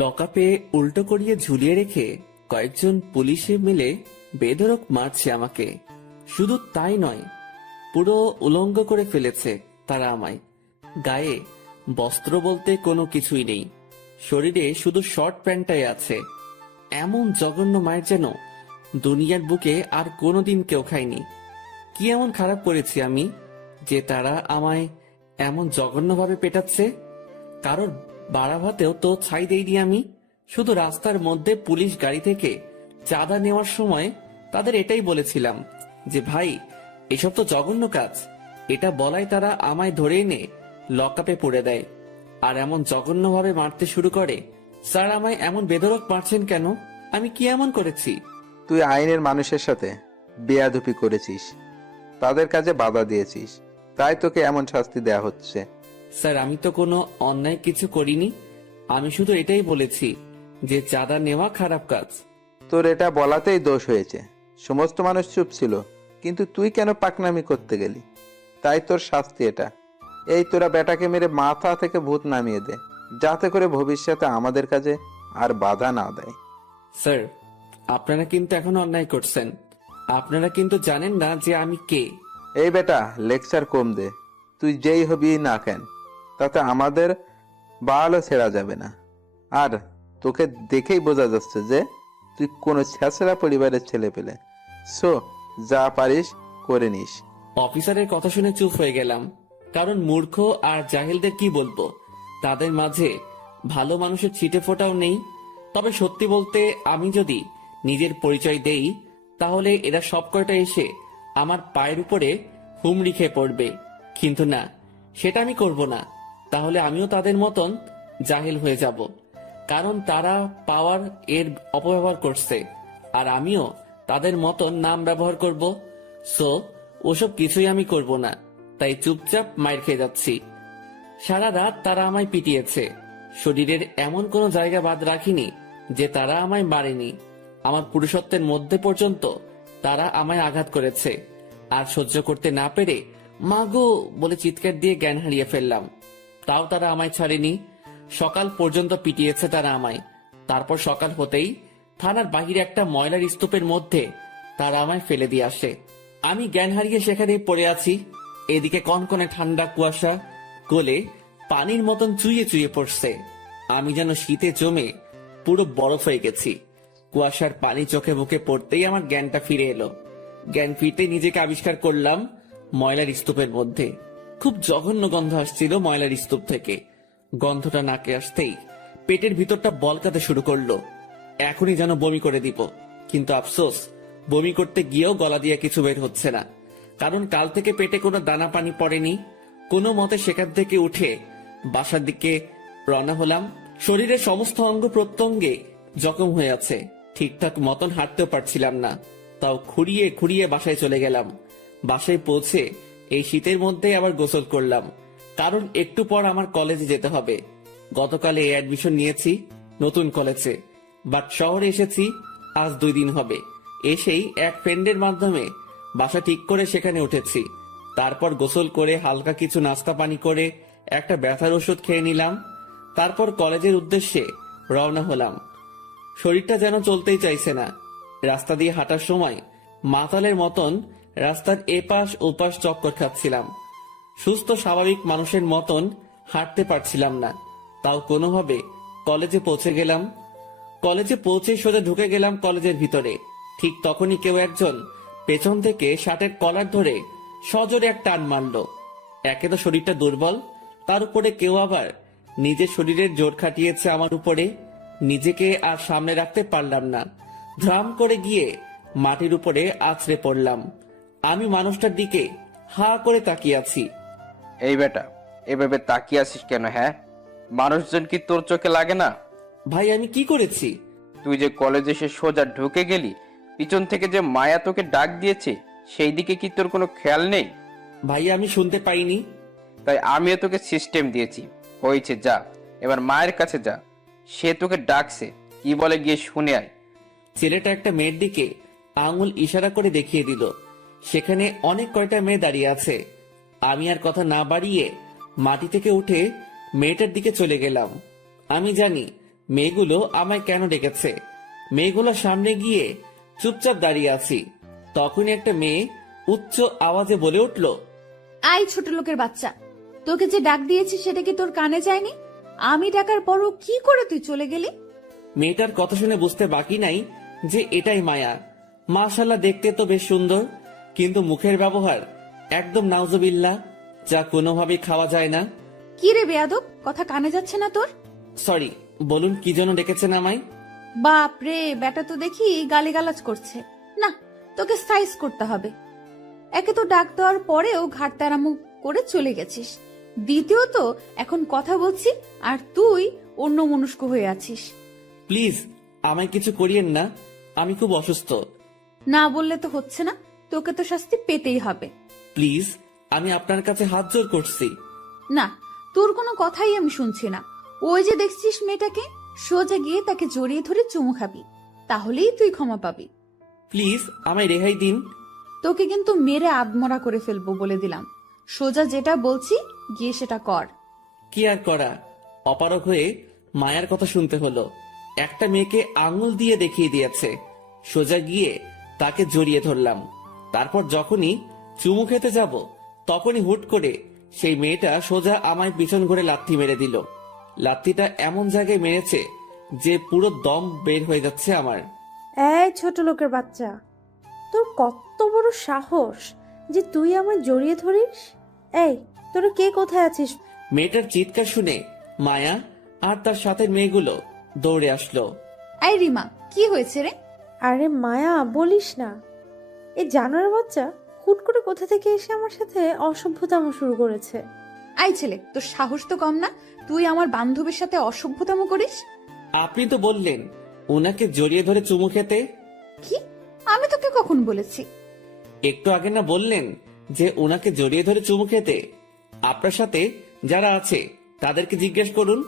লকআপে উল্টো করিয়ে ঝুলিয়ে রেখে কয়েকজন পুলিশে মিলে বেধড়ক মারছে আমাকে। শুধু তাই নয়, পুরো উলঙ্গ করে ফেলেছে তারা আমায়। গায়ে বস্ত্র বলতে কোনো কিছুই নেই, শরীরে শুধু শর্ট প্যান্টটাই আছে। এমন জঘন্য মায়ের যেন দুনিয়ার বুকে আর কোনোদিন কেউ খায়নি। কি এমন খারাপ করেছি আমি যে তারা আমায় এমন জঘন্যভাবে পেটাচ্ছে? কারোর বাড়া ভাতেও তো ছাই দেইনি আমি। শুধু রাস্তার মধ্যে পুলিশ গাড়ি থেকে চাঁদা নেওয়ার সময় তাদের এটাই বলেছিলাম যে ভাই, এসব তো জঘন্য কাজ। এটা বলাই তারা আমায় ধরে এনে লকআপে পুরে দেয় আর এমন জঘন্যভাবে মারতে শুরু করে। স্যার, আমায় এমন বেধড়ক মারছেন কেন? আমি কি এমন করেছি? তুই আইনের মানুষের সাথে বেয়াদবি করেছিস, তাদের কাজে বাধা দিয়েছিস, তাই তোকে এমন শাস্তি দেয়া হচ্ছে। স্যার, আমি তো কোনো অন্যায় কিছু করিনি। আমি শুধু এটাই বলেছি যে চাঁদা নেওয়া খারাপ কাজ। তোর এটা বলাতেই দোষ হয়েছে। সমস্ত মানুষ চুপ ছিল, কিন্তু তুই কেন পাকনামি করতে গেলি? তাই তোর শাস্তি এটা। এই তোরা বেটাকে মেরে মাথা থেকে ভূত নামিয়ে দে, যাতে করে ভবিষ্যতে আমাদের কাজে আর বাধা না দেয়। স্যার, আপনারা কিন্তু এখন অন্যায় করছেন। আপনারা কিন্তু জানেন না যে আমি কে। এই বেটা, লেকচার কম দে। তুই যেই হবি না কেন, তাতে আমাদের বালও ছেড়া যাবে না। আর তোকে দেখেই বোঝা যাচ্ছে যে তুই কোনো ছেঁচড়া পরিবারের ছেলে পেলে। সো যা পারিস করে নিস। অফিসারের কথা শুনে চুপ হয়ে গেলাম, কারণ মূর্খ আর জাহিলদের কি বলবো, তাদের মাঝে ভালো মানুষের ছিটে ফোটাও নেই। তবে সত্যি বলতে, আমি যদি নিজের পরিচয় দেই তাহলে এরা সব কয়টা এসে আমার পায়ের উপরে হুমড়ি খেয়ে পড়বে। কিন্তু না, সেটা আমি করব না। তাহলে আমিও তাদের মতন জাহিল হয়ে যাব, কারণ তারা পাওয়ার এর অপব্যবহার করছে আর আমিও তাদের মতন নাম ব্যবহার করব। সো ওসব কিছুই আমি করব না, তাই চুপচাপ মাইর খেয়ে যাচ্ছি। সারা রাত তারা আমায় পিটিয়েছে, শরীরের এমন কোনো জায়গা বাদ রাখিনি যে তারা আমায় মারেনি। আমার পুরুষত্বের মধ্যে পর্যন্ত তারা আমায় আঘাত করেছে, আর সহ্য করতে না পেরে মাগো বলে চিৎকার দিয়ে জ্ঞান হারিয়ে ফেললাম। তাও তারা আমায় ছাড়েনি। সকাল পর্যন্ত পিটিয়েছে তারা আমায়। তারপর সকাল হতেই থানার বাহিরে একটা ময়লার স্তূপের মধ্যে তারা আমায় ফেলে দিয়ে আসে। আমি জ্ঞান হারিয়ে সেখানেই পড়ে আছি। এদিকে কনকনে ঠান্ডা কুয়াশা গলে পানির মতন চুইয়ে চুইয়ে পড়ছে। আমি যেন শীতে জমে পুরো বরফ হয়ে গেছি। কুয়াশার পানি চোখে মুখে পড়তেই আমার জ্ঞানটা ফিরে এলো। জ্ঞান ফিরতে নিজেকে আবিষ্কার করলাম ময়লার স্তূপের মধ্যে। খুব জঘন্য গন্ধ আসছিল ময়লার স্তূপ থেকে। গন্ধটা নাকে আসতেই পেটের ভিতরটা বলকাতে শুরু করলো। এখনই যেন বমি করে দিব, কিন্তু আফসোস, বমি করতে গিয়েও গলা দিয়ে কিছু বের হচ্ছে না, কারণ কাল থেকে পেটে কোনো দানা পানি পড়েনি। কোনো মতে সেখান থেকে উঠে বাসার দিকে রওনা হলাম। শরীরের সমস্ত অঙ্গ প্রত্যঙ্গে জখম হয়ে আছে, ঠিকঠাক মতন হাঁটতেও পারছিলাম না। তাও খুঁড়িয়ে খুঁড়িয়ে বাসায় চলে গেলাম। বাসায় পৌঁছে এই শীতের মধ্যে আবার গোসল করলাম, কারণ একটু পর আমার কলেজে যেতে হবে। গতকালে অ্যাডমিশন নিয়েছি নতুন কলেজে, বাট শহরে এসেছি আজ 2 দিন হবে। এসেই এক ফ্রেন্ডের মাধ্যমে বাসা ঠিক করে সেখানে উঠেছি। তারপর গোসল করে হালকা কিছু নাস্তা পানি করে একটা ব্যথার ওষুধ খেয়ে নিলাম। তারপর কলেজের উদ্দেশ্যে রওনা হলাম। শরীরটা যেন চলতেই চাইছে না। রাস্তা দিয়ে হাঁটার সময় মাতালের মতন রাস্তার এপাশ ওপাশ চক্কর খাচ্ছিলাম। সুস্থ স্বাভাবিক মানুষের মতন হাঁটতে পারছিলাম না। তাও কোনোভাবে কলেজে পৌঁছে গেলাম। কলেজে পৌঁছে সোজা ঢুকে গেলাম কলেজের ভিতরে। ঠিক তখনই কেউ একজন পেছন থেকে শার্টের কলার ধরে সজোরে এক টান মারল। একে তো শরীরটা দুর্বল, তার উপরে কেউ আবার নিজের শরীরের জোর খাটিয়েছে আমার উপরে। নিজেকে আর সামনে রাখতে পারলাম না, ধ্রাম করে গিয়ে মাটির উপরে আছড়ে পড়লাম। আমি মানুষটার দিকে হা করে তাকিয়ে আছি। এই বেটা, এভাবে তাকিয়ে আছিস কেন? হ্যাঁ, মানুষজন কি তোর চোখে লাগে না? ভাই, আমি কি করেছি? তুই যে কলেজে এসে সোজা ঢুকে গেলি, পিছন থেকে যে মায়া তোকে ডাক দিয়েছে সেই দিকে কি তোর কোনো খেয়াল নেই? ভাই, আমি শুনতে পাইনি। তাই আমিও তোকে সিস্টেম দিয়েছি। হয়েছে, যা এবার মায়ের কাছে যা, সে তোকে ডাকছে, কি বলে গিয়ে শুনে আয়। ছেলেটা একটা মেয়ের দিকে আঙুল ইশারা করে দেখিয়ে দিল। সেখানে অনেক কয়টা মেয়ে দাঁড়িয়ে আছে। আমি আর কথা না বাড়িয়ে মাটি থেকে উঠে মেয়েটার দিকে চলে গেলাম। আমি জানি মেয়েগুলো আমায় কেন ডেকেছে। মেয়েগুলোর সামনে গিয়ে চুপচাপ দাঁড়িয়ে আছি। তখনই একটা মেয়ে উচ্চ আওয়াজে বলে উঠল, আই ছোট লোকের বাচ্চা, তোকে যে ডাক দিয়েছি সেটা কি তোর কানে যায়নি? আমি ডাকার পরও কি করে তুই চলে গেলি? মেয়েটার কথা শুনে বুঝতে বাকি নাই যে এটাই মায়া। মাশাল্লাহ, দেখতে তো বেশ সুন্দর, কিন্তু মুখের ব্যবহার একদম নাউজুবিল্লাহ, যা কোনোভাবেই খাওয়া যায় না। কি রে বেয়াদব, কথা কানে যাচ্ছে না তোর? সরি, বলুন কি জন্য ডেকেছেন আমায়? বাপ রে, বেটা তো দেখি গালিগালাজ করছে। না, তোকে সাইজ করতে হবে। একে তো ডাক দেওয়ার পরেও ঘাট তারামু করে চলে গেছিস, দ্বিতীয়ত এখন কথা বলছি আর তুই অন্য মনস্ক হয়ে আছিস। প্লিজ আমায় কিছু করিয়েন না, আমি খুব অসুস্থ। না বললে তো হচ্ছে না, তোকে তো শাস্তি পেতেই হবে। প্লিজ, আমি আপনার কাছে হাত জোর করছি। না, তোর কোনো কথাই আমি শুনছি না। ওই যে দেখছিস মেয়েটাকে, সোজা গিয়ে তাকে জড়িয়ে ধরে চুমু খাবি, তাহলেই তুই ক্ষমা পাবি। প্লিজ আমায় রেহাই দিন। তোকে কিন্তু মেরে আদমরা করে ফেলবো বলে দিলাম। সোজা যেটা বলছি গিয়ে সেটা কর। কি আর করা, অপারগ হয়ে মায়ার কথা শুনতে হলো। একটা মেয়েকে আঙুল দিয়ে দেখিয়ে দিয়েছে, সোজা গিয়ে তাকে জড়িয়ে ধরলাম। তারপর যখনই চুমু খেতে যাব তখনই হুট করে সেই মেয়েটা সোজা আমায় পিছন ঘুরে লাথি মেরে দিল। লাথিটা এমন জায়গায় মেরেছে যে পুরো দম বের হয়ে যাচ্ছে আমার। এই ছোট লোকের বাচ্চা, তোর কত বড় সাহস যে তুই আমায় জড়িয়ে ধরিস? এই, তোরা কে কোথায় আছিস? মেয়েটার চিৎকার শুনে মায়া আর তার সাথে মেয়েগুলো দৌড়ে আসলো। এই রিমা, কি হয়েছে রে? আরে মায়া, বলিস না, এই জানোয়ার বাচ্চা হুট করে কোথা থেকে এসে আমার সাথে অসভ্যতাম শুরু করেছে। আই ছেলে, তোর সাহস তো কম না, তুই আমার বান্ধবীর সাথে অসভ্যতাম করিস। আপনি তো বললেন ওনাকে জড়িয়ে ধরে চুমু খেতে। কি? আমি তোকে কখন বলেছি? একটু আগে না বললেন যে ওনাকে জড়িয়ে ধরে চুমু খেতে? আপনার সাথে যারা আছে তাদেরকে জিজ্ঞেস করুন।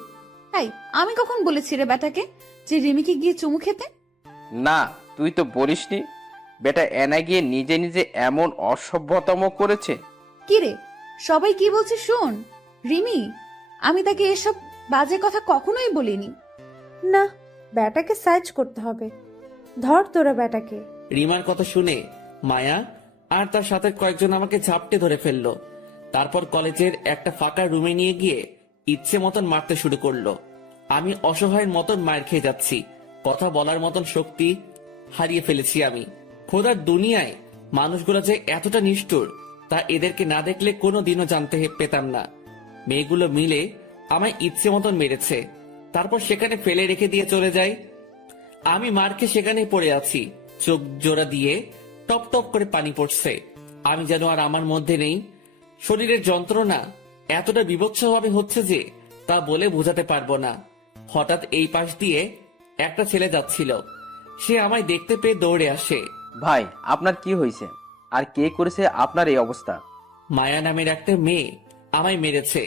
এই, আমি কখন বলেছি রে বেটাকে যে রিমিকে গিয়ে চুমু খেতে? না, তুই তো বলিসনি। বেটা এনা গিয়ে নিজে নিজে এমন অসভ্যতম করেছে। কি রে, সবাই কি বলছে শোন। রিমি, আমি তাকে এসব বাজে কথা কখনোই বলিনি। না, ব্যাটাকে সাইজ করতে হবে। ধর তোরা ব্যাটাকে। রিমার কথা শুনে মায়া আর তার সাথে কয়েকজন আমাকে ঝাপটে ধরে ফেললো। তারপর কলেজের একটা ফাঁকা রুমে নিয়ে গিয়ে ইচ্ছে মতন মারতে শুরু করলো। আমি অসহায়ের মতন মার খেয়ে যাচ্ছি, কথা বলার মতন শক্তি হারিয়ে ফেলেছি আমি। খোদার দুনিয়ায় মানুষগুলো যে এতটা নিষ্ঠুর তা এদেরকে না দেখলে কোনো দিনও জানতে পেতাম না। মেয়েগুলো মিলে আমায় ইচ্ছে মতন মেরেছে, তারপর সেখানে ফেলে রেখে দিয়ে চলে যায়। আমি মার খেয়ে সেখানেই পড়ে আছি, চোখ জোড়া দিয়ে টপ টপ করে পানি পড়ছে। আমি যেন আর আমার মধ্যে নেই। শরীরের যন্ত্রণা এতটা বিভৎসভাবে হচ্ছে যে তা বলে বোঝাতে পারবো না। হঠাৎ এই পাশ দিয়ে একটা ছেলে যাচ্ছিল, সে আমায় দেখতে পেয়ে দৌড়ে আসে। ভাই, আপনার কি হয়েছে? আর কে করেছে আপনার এই অবস্থা? মায়া নামের একটা মেয়ে আমায় মেরেছে।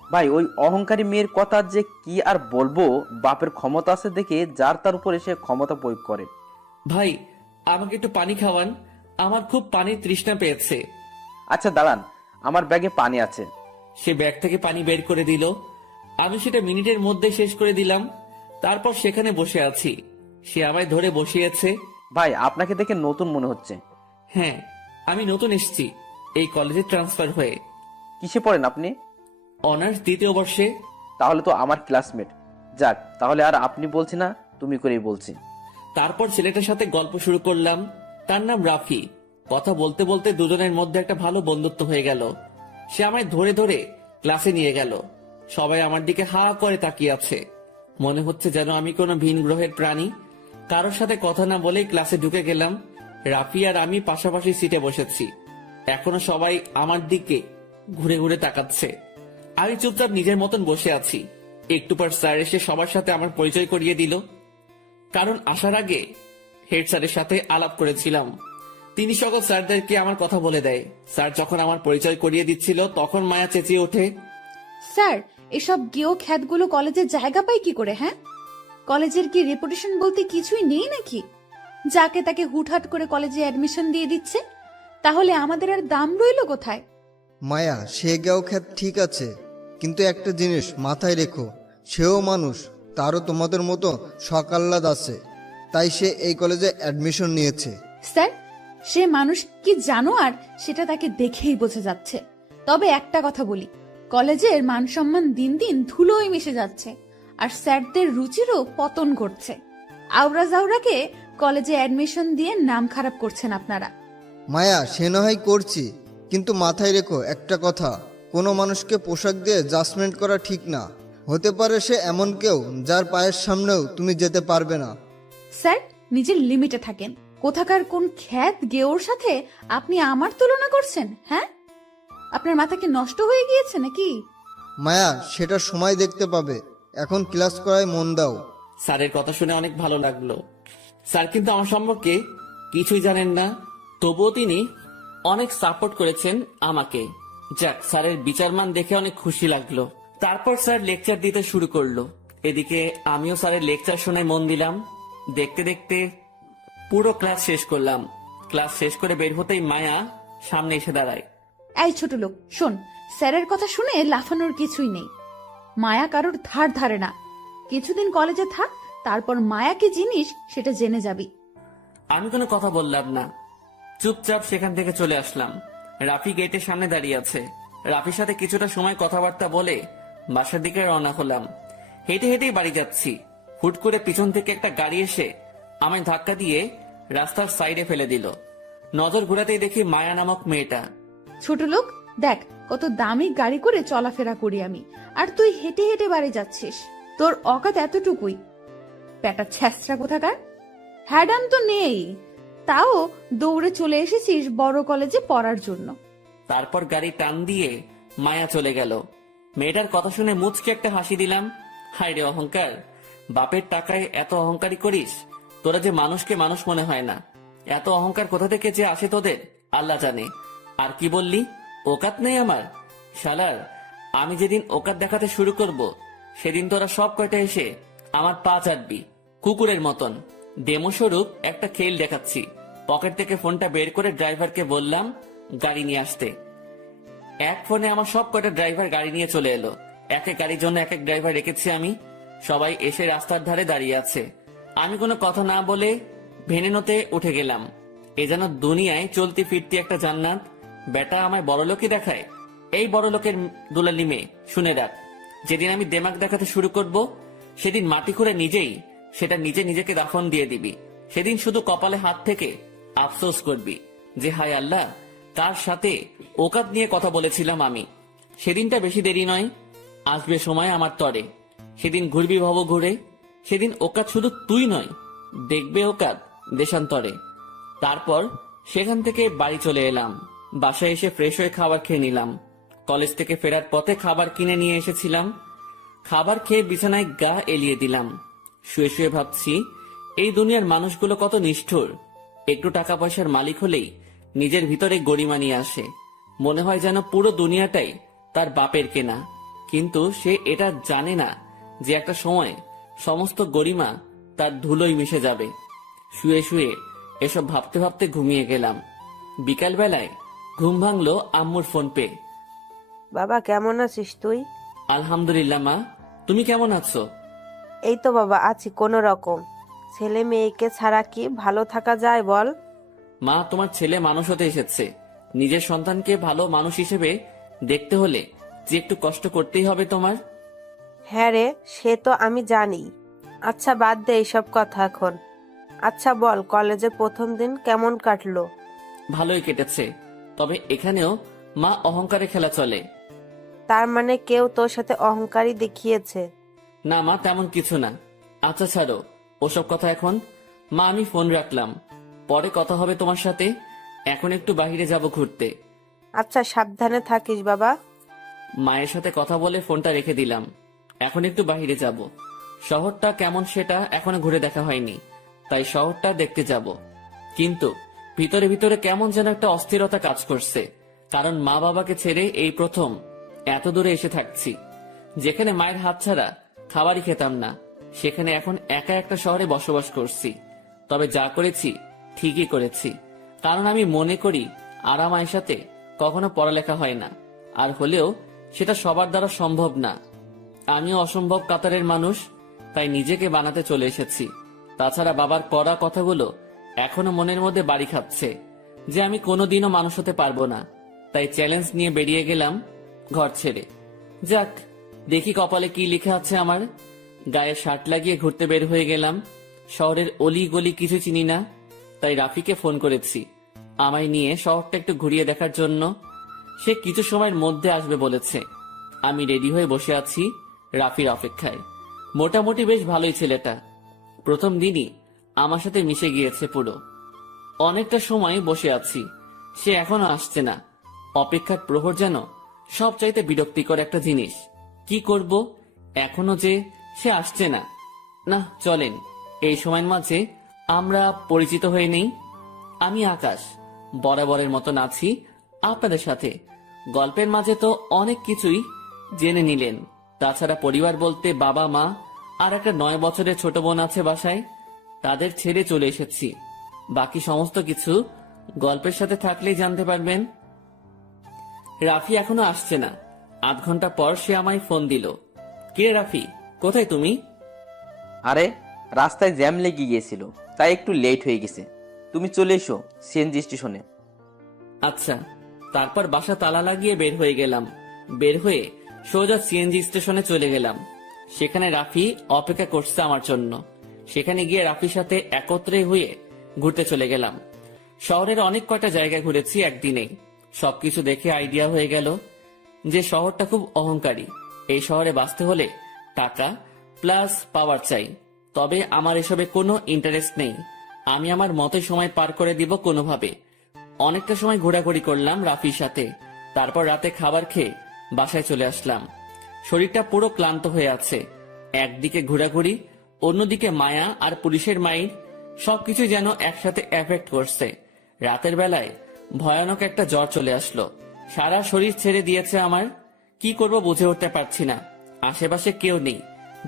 ভাই, ওই অহংকারী মেয়ের কথা যে কি আর বলবো। বাপের ক্ষমতা আছে দেখে যার তার উপর এসে ক্ষমতা প্রয়োগ করে। ভাই, আমাকে একটু পানি খাওয়ান, আমার খুব পানির তৃষ্ণা পেয়েছে। আচ্ছা দাঁড়ান, আমার ব্যাগে পানি আছে। সে ব্যাগ থেকে পানি বের করে দিল। আমি সেটা মিনিটের মধ্যে শেষ করে দিলাম। তারপর সেখানে বসে আছি, সে আমায় ধরে বসিয়েছে। ভাই, আপনাকে দেখে নতুন মনে হচ্ছে। হ্যাঁ, আমি নতুন এসেছি এই কলেজে ট্রান্সফার হয়ে। কিসে পড়েন আপনি? অনার্স দ্বিতীয় বর্ষে। তাহলে তো আমার ক্লাসমেট। যাক, তাহলে আর আপনি বলছি না, তুমি করেই বলছি। তারপর ছেলেটার সাথে গল্প শুরু করলাম। তার নাম রাফি। কথা বলতে বলতে দুজনের মধ্যে একটা ভালো বন্ধুত্ব হয়ে গেল। সে আমায় ধরে ধরে ক্লাসে নিয়ে গেল। সবাই আমার দিকে হা করে তাকিয়ে আছে, মনে হচ্ছে যেন আমি কোনো ভিন গ্রহের প্রাণী। কারোর সাথে কথা না বলেই ক্লাসে ঢুকে গেলাম। রাফি আর আমি পাশাপাশি সিটে বসেছি। এখনো সবাই আমার দিকে ঘুরে ঘুরে তাকাচ্ছে। আমি চুপচাপ নিজের মতন বসে আছি। একটু পর স্যার এসে সবার সাথে আমার পরিচয় করিয়ে দিল। কারণ আসার আগে হেড স্যারের সাথে আলাপ করেছিলাম। তিনি সকল স্যারদেরকে আমার কথা বলে দেয়। স্যার যখন আমার পরিচয় করিয়ে দিচ্ছিল তখন মায়া চেঁচিয়ে ওঠে, স্যার, এসব গেও খ্যাতগুলো কলেজের জায়গা পায় কি করে? হ্যাঁ, কলেজের কি রেপুটেশন বলতে কিছুই নেই নাকি? যাকে তাকে হুটহাট করে কলেজে অ্যাডমিশন দিয়ে দিচ্ছে, তাহলে আমাদের আর দাম রইল কোথায়? মায়া, সে জ্ঞাও খ্যাত ঠিক আছে, কিন্তু একটা জিনিস মাথায় রেখো, সেও মানুষ, তারও তোমাদের মতো শখ আহ্লাদ আছে, তাই সে এই কলেজে অ্যাডমিশন নিয়েছে। স্যার, সে মানুষ কি জানো, আর সেটা তাকে দেখেই বোঝা যাচ্ছে। তবে একটা কথা বলি, কলেজের মান সম্মান দিন দিন ধুলোয় মিশে যাচ্ছে, আর স্যারদের রুচিরও পতন ঘটছে। আওরা জাওরাকে কলেজে অ্যাডমিশন দিয়ে নাম খারাপ করছেন আপনারা। মায়া, সে না হয় করছি, কিন্তু মাথায় রেখো একটা কথা, কোনো মানুষকে পোশাক দিয়ে জাজমেন্ট করা ঠিক না। হতে পারে সে এমন কেউ যার পায়ের সামনেও তুমি যেতে পারবে না। স্যার, নিজের লিমিটে থাকেন। কোথাকার কোন খ্যাত গেওর সাথে আপনি আমার তুলনা করছেন? হ্যাঁ, আপনার মাথা কি নষ্ট হয়ে গিয়েছে নাকি? মায়া, সেটা সময় দেখতে পাবে, এখন ক্লাস করায় মন দাও। স্যারের কথা শুনে অনেক ভালো লাগলো। স্যার কিন্তু আমার সম্পর্কে কিছুই জানেন না, তবুও তিনি অনেক সাপোর্ট করেছেন আমাকে। যাক, স্যারের বিচারমান দেখে অনেক খুশি লাগলো। তারপর স্যার লেকচার দিতে শুরু করলো। এদিকে আমিও স্যারের লেকচার শুনে মন দিলাম। দেখতে দেখতে পুরো ক্লাস শেষ করলাম। ক্লাস শেষ করে বের হতেই মায়া সামনে এসে দাঁড়ায়। এই ছোট লোক, শোন, স্যারের কথা শুনে লাফানোর কিছুই নেই। মায়া কারোর ধার ধারে না। কিছুদিন কলেজে থাক, তারপর মায়া কি জিনিস সেটা জেনে যাবি। আমি কোনো কথা বললাম না, চুপচাপ সেখান থেকে চলে আসলাম। রাফি গেটের সামনে দাঁড়িয়ে আছে। রাফির সাথে কিছুটা সময় কথাবার্তা বলে বাসার দিকে রওনা হলাম। হেঁটে হেঁটেই বাড়ি যাচ্ছি, হুট করে পিছন থেকে একটা গাড়ি এসে আমায় ধাক্কা দিয়ে রাস্তার সাইডে ফেলে দিল। নজর ঘুরাতেই দেখি মায়া নামক মেয়েটা। ছোট লোক, দেখ কত দামি গাড়ি করে চলাফেরা করি আমি, আর তুই হেঁটে হেঁটে বাড়ি যাচ্ছিস। তোর অকাত এতটুকুই? পেটা ছ্যাঁচড়া কোথাকার। হ্যাডান তো নেই, তাও দৌড়ে চলে এসেছিস বড় কলেজে পড়ার জন্য। তারপর গাড়ি টান দিয়ে মায়া চলে গেল। মেয়েটার কথা শুনে মুচকে একটা হাসি দিলাম। হায় রে অহংকার, বাপের টাকায় এত অহংকারী করিস, তোরা যে মানুষকে মানুষ মনে হয় না। এত অহংকার কোথা থেকে যে আসে তোদের আল্লাহ জানে। আর কি বললি, ওকাত নেই আমার? শালার, আমি যেদিন ওকাত দেখাতে শুরু করব সেদিন তোরা সব কয়টা এসে আমার পা চাটবি কুকুরের মতন। ডেমোস্বরূপ একটা খেল দেখাচ্ছি। পকেট থেকে ফোনটা বের করে ড্রাইভারকে বললাম গাড়ি নিয়ে আসতে। এক ফোনে আমার সব কয়টা ড্রাইভার গাড়ি নিয়ে চলে এলো। এক এক গাড়ির জন্য এক এক ড্রাইভার রেখেছি আমি। সবাই এসে রাস্তার ধারে দাঁড়িয়ে আছে। আমি কোনো কথা না বলে ভেনেনোতে উঠে গেলাম। এ যেন দুনিয়ায় চলতি ফিরতি একটা জান্নাত। বেটা আমায় বড়লোকই দেখায়। এই বড়লোকের দুলালি মেয়ে, শুনে রাখ, যেদিন আমি দেমাগ দেখাতে শুরু করব সেদিন মাটি খুঁড়ে নিজেই সেটা নিজে নিজেকে দাফন দিয়ে দিবি। সেদিন শুধু কপালে হাত থেকে আফসোস করবি যে হায় আল্লাহ, কার সাথে ওকাত নিয়ে কথা বলেছিলাম আমি। সেদিনটা বেশি দেরি নয়, আসবে সময় আমার তরে। সেদিন ঘুরবি ভব ঘুরে। সেদিন ওকাত শুধু তুই নয়, দেখবে ওকাত দেশান্তরে। তারপর সেখান থেকে বাড়ি চলে এলাম। বাসায় এসে ফ্রেশ হয়ে খাবার খেয়ে নিলাম। কলেজ থেকে ফেরার পথে খাবার কিনে নিয়ে এসেছিলাম। খাবার খেয়ে বিছানায় গা এলিয়ে দিলাম। শুয়ে শুয়ে ভাবছি, এই দুনিয়ার মানুষগুলো কত নিষ্ঠুর। একটু টাকা পয়সার মালিক হলেই নিজের ভিতরে গরিমা নিয়ে আসে। মনে হয় যেন পুরো দুনিয়াটাই তার বাপের কেনা। কিন্তু সে এটা জানে না যে একটা সময় সমস্ত গরিমা তার ধুলোয় মিশে যাবে। শুয়ে শুয়ে এসব ভাবতে ভাবতে ঘুমিয়ে গেলাম। বিকাল বেলায় ঘুম ভাঙলো আম্মুর ফোন পেয়ে। বাবা, কেমন আছিস তুই? আলহামদুলিল্লাহ মা, তুমি কেমন আছো? এই তো বাবা, আছি কোনো রকম। ছেলে মেয়েকে ছাড়া কি ভালো থাকা যায় বল? মা, তোমার ছেলে মানুষ হতে এসেছে। নিজের সন্তানকে ভালো মানুষ হিসেবে দেখতে হলে যে একটু কষ্ট করতেই হবে তোমার। হ্যাঁ রে, সে তো আমি জানি। আচ্ছা, বাদ দে এইসব কথা এখন। আচ্ছা বল, কলেজের প্রথম দিন কেমন কাটলো? ভালোই কেটেছে, তবে এখানেও মা অহংকারে খেলা চলে। তার মানে কেউ তোর সাথে অহংকারী দেখিয়েছে? না মা, তেমন কিছু না। আচ্ছা ছাড়ো ওসব কথা এখন। মা, আমি ফোন রাখলাম, পরে কথা হবে তোমার সাথে। এখন একটু বাইরে যাব ঘুরতে। আচ্ছা, সাবধানে থাকিস বাবা। মায়ের সাথে কথা বলে ফোনটা রেখে দিলাম। এখন একটু বাইরে যাব। শহরটা কেমন সেটা এখনো ঘুরে দেখা হয়নি, তাই শহরটা দেখতে যাব। কিন্তু ভিতরে ভিতরে কেমন যেন একটা অস্থিরতা কাজ করছে। কারণ মা বাবাকে ছেড়ে এই প্রথম এত দূরে এসে থাকছি। যেখানে মায়ের হাত ছাড়া খাবারই খেতাম না, সেখানে এখন একা একটা শহরে বসবাস করছি। তবে যা করেছি ঠিকই করেছি, কারণ আমি মনে করি আরাম আয়েশাতে কখনো পড়ালেখা হয় না, আর হলেও সেটা সবার দ্বারা সম্ভব না। আমিও অসম্ভব কাতারের মানুষ। তাই নিজেকে বানাতে চলে এসেছি। তাছাড়া বাবার কড়া কথাগুলো এখনো মনের মধ্যে বাড়ি খাচ্ছে যে আমি কোনোদিনও মানুষ হতে পারবো না। তাই চ্যালেঞ্জ নিয়ে বেরিয়ে গেলাম ঘর ছেড়ে। যাক, দেখি কপালে কি লেখা আছে আমার। গায়ে শার্ট লাগিয়ে ঘুরতে বের হয়ে গেলাম। শহরের অলি গলি কিছু চিনি না, তাই রাফিকে ফোন করেছি আমায় নিয়ে শহরটা একটু ঘুরিয়ে দেখার জন্য। সে কিছু সময়ের মধ্যে আসবে বলেছে। আমি রেডি হয়ে বসে আছি রাফির অপেক্ষায়। মোটামুটি বেশ ভালোই ছেলেটা। প্রথম দিনই আমার সাথে মিশে গিয়েছে পুরো। অনেকটা সময় বসে আছি, সে এখনো আসছে না। অপেক্ষার প্রহর যেন সবচাইতে বিরক্তিকর একটা জিনিস। কি করব এখনো যে সে আসছে না। না চলেন এই সময়ের মাঝে আমরা পরিচিত হয়ে নেই। আমি আকাশ, বরাবরের মতন আছি আপনাদের সাথে। গল্পের মাঝে তো অনেক কিছুই জেনে নিলেন। তাছাড়া পরিবার বলতে বাবা মা আর একটা 9 বছরের ছোট বোন আছে বাসায়, তাদের ছেড়ে চলে এসেছি। বাকি সমস্ত কিছু গল্পের সাথে থাকলেই জানতে পারবেন। রাফি এখনো আসছে না। আধ ঘন্টা পর সে আমায় ফোন দিল। কে রাফি, কোথায় তুমি? আরে রাস্তায় জ্যাম লেগে গিয়েছিল, তাই একটু লেট হয়ে গেছে। তুমি চলে এসো সিএনজি স্টেশনে। আচ্ছা। তারপর বাসা তালা লাগিয়ে বের হয়ে গেলাম। বের হয়ে সোজা সিএনজি স্টেশনে চলে গেলাম। সেখানে রাফি অপেক্ষা করছে আমার জন্য। সেখানে গিয়ে রাফির সাথে একত্রে হয়ে ঘুরতে চলে গেলাম। শহরের অনেক কয়টা জায়গা ঘুরেছি একদিনেই। সবকিছু দেখে আইডিয়া হয়ে গেল যে শহরটা খুব অহংকারী। এই শহরে বাঁচতে হলে টাকা প্লাস পাওয়ার চাই। তবে আমার এসবে কোনো ইন্টারেস্ট নেই। আমি আমার মতো সময় পার করে দিব কোনোভাবে। অনেকটা সময় ঘোরাঘুরি করলাম রাফির সাথে। তারপর রাতে খাবার খেয়ে বাসায় চলে আসলাম। শরীরটা পুরো ক্লান্ত হয়ে আছে। একদিকে ঘোরাঘুরি, অন্যদিকে মায়া আর পুলিশের মাইর, সবকিছু যেন একসাথে এফেক্ট করছে। রাতের বেলায় ভয়ানক একটা জ্বর চলে আসলো। সারা শরীর ছেড়ে দিয়েছে আমার। কি করব বুঝে উঠতে পারছি না। আশেপাশে কেউ নেই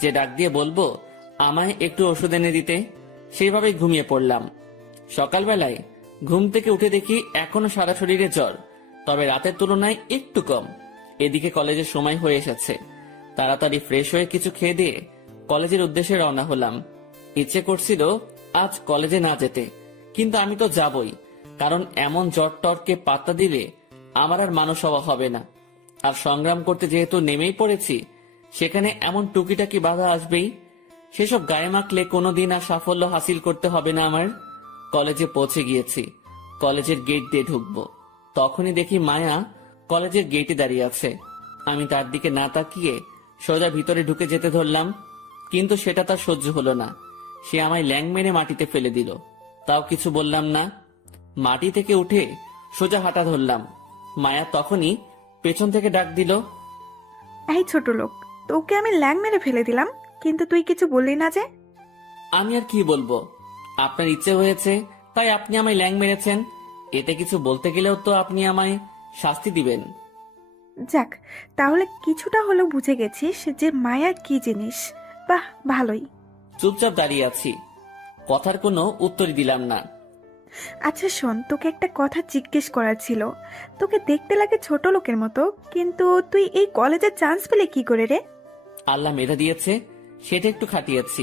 যে ডাক দিয়ে বলবো আমায় একটু ওষুধ এনে দিতে। সেইভাবেই ঘুমিয়ে পড়লাম। সকালবেলায় ঘুম থেকে উঠে দেখি এখনো সারা শরীরে জ্বর, তবে রাতের তুলনায় একটু কম। এদিকে কলেজের সময় হয়ে এসেছে। তাড়াতাড়ি ফ্রেশ হয়ে কিছু খেয়ে দিয়ে কলেজের উদ্দেশ্যে রওনা হলাম। ইচ্ছে করছিল আজ কলেজে না যেতে, কিন্তু আমি তো যাবই। কারণ এমন জ্বর টরকে পাত্তা দিলে আমার আর মানুষ হওয়া হবে না। আর সংগ্রাম করতে যেহেতু নেমেই পড়েছি, সেখানে এমন টুকিটাকি বাধা আসবেই। সেসব গায়ে মাখলে কোনোদিন আর সাফল্য হাসিল করতে হবে না আমার। কলেজে পৌঁছে গিয়েছি। কলেজের গেট দিয়ে ঢুকবো, তখনই দেখি মায়া কলেজের গেটে দাঁড়িয়ে আছে। আমি তার দিকে না তাকিয়ে সোজা ভিতরে ঢুকে যেতে ধরলাম, কিন্তু সেটা তার সহ্য হলো না। সে আমায় ল্যাং মেরে মাটিতে ফেলে দিল। তাও কিছু বললাম না। মাটি থেকে উঠে সোজা হাঁটা ধরলাম। মায়া তখনই পেছন থেকে ডাক দিল, এই ছোট লোক, তোকে আমি ল্যাং মেরে ফেলে দিলাম, কিন্তু তুই কিছু বললি না যে? আমি আর কি বলবো? আপনার ইচ্ছে হয়েছে তাই আপনি আমায় ল্যাং মেরেছেন। এতে কিছু বলতে গেলেও তো আপনি আমায় শাস্তি দিবেন। যাক, তাহলে কিছুটা হলেও বুঝে গেছিস যে মায়া কি জিনিস। বাহ, ভালোই। চুপচাপ দাঁড়িয়ে আছি, কথার কোনো উত্তরই দিলাম না। আচ্ছা শোন, তোকে একটা কথা জিজ্ঞেস করার ছিল। তোকে দেখতে লাগে ছোট লোকের মতো, কিন্তু তুই এই কলেজে চান্স পেলে কি করে রে? আল্লাহ মেধা দিয়েছে, সেটা একটু খাটিয়েছি,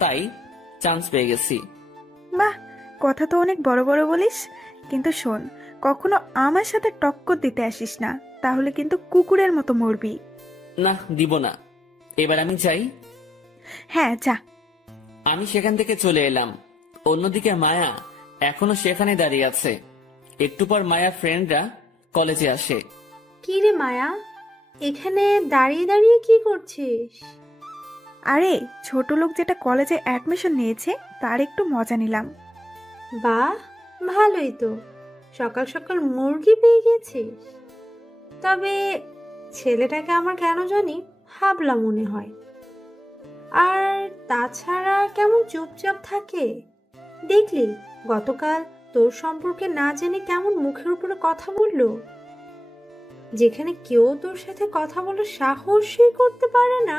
তাই চান্স পেয়ে গেছি। বাহ, কথা তো অনেক বড় বড় বলিস। কিন্তু শোন, কখনো আমার সাথে টক্কর দিতে আসিস না, তাহলে কিন্তু কুকুরের মতো মরবি। না, দিব না। এবার আমি যাই। হ্যাঁ, যা। আমি সেখান থেকে চলে এলাম। অন্যদিকে মায়া এখনো সেখানে দাঁড়িয়ে আছে। একটু পর মায়ার ফ্রেন্ডরা কলেজে আসে। কি রে মায়া, এখানে দাঁড়িয়ে দাঁড়িয়ে কি করছিস? আরে ছোট লোক যেটা কলেজে অ্যাডমিশন নিয়েছে, তার একটু মজা নিলাম। বাহ, ভালোই তো। সকাল সকাল মুরগি পেয়ে গেছিস। তবে ছেলেটাকে আমার কেন জানি হাবলা মনে হয়। আর তাছাড়া কেমন চুপচাপ থাকে। দেখলি গতকাল তোর সম্পর্কে না জেনে কেমন মুখের উপরে কথা বললো। যেখানে কেউ তোর সাথে কথা বলার সাহসই করতে পারে না,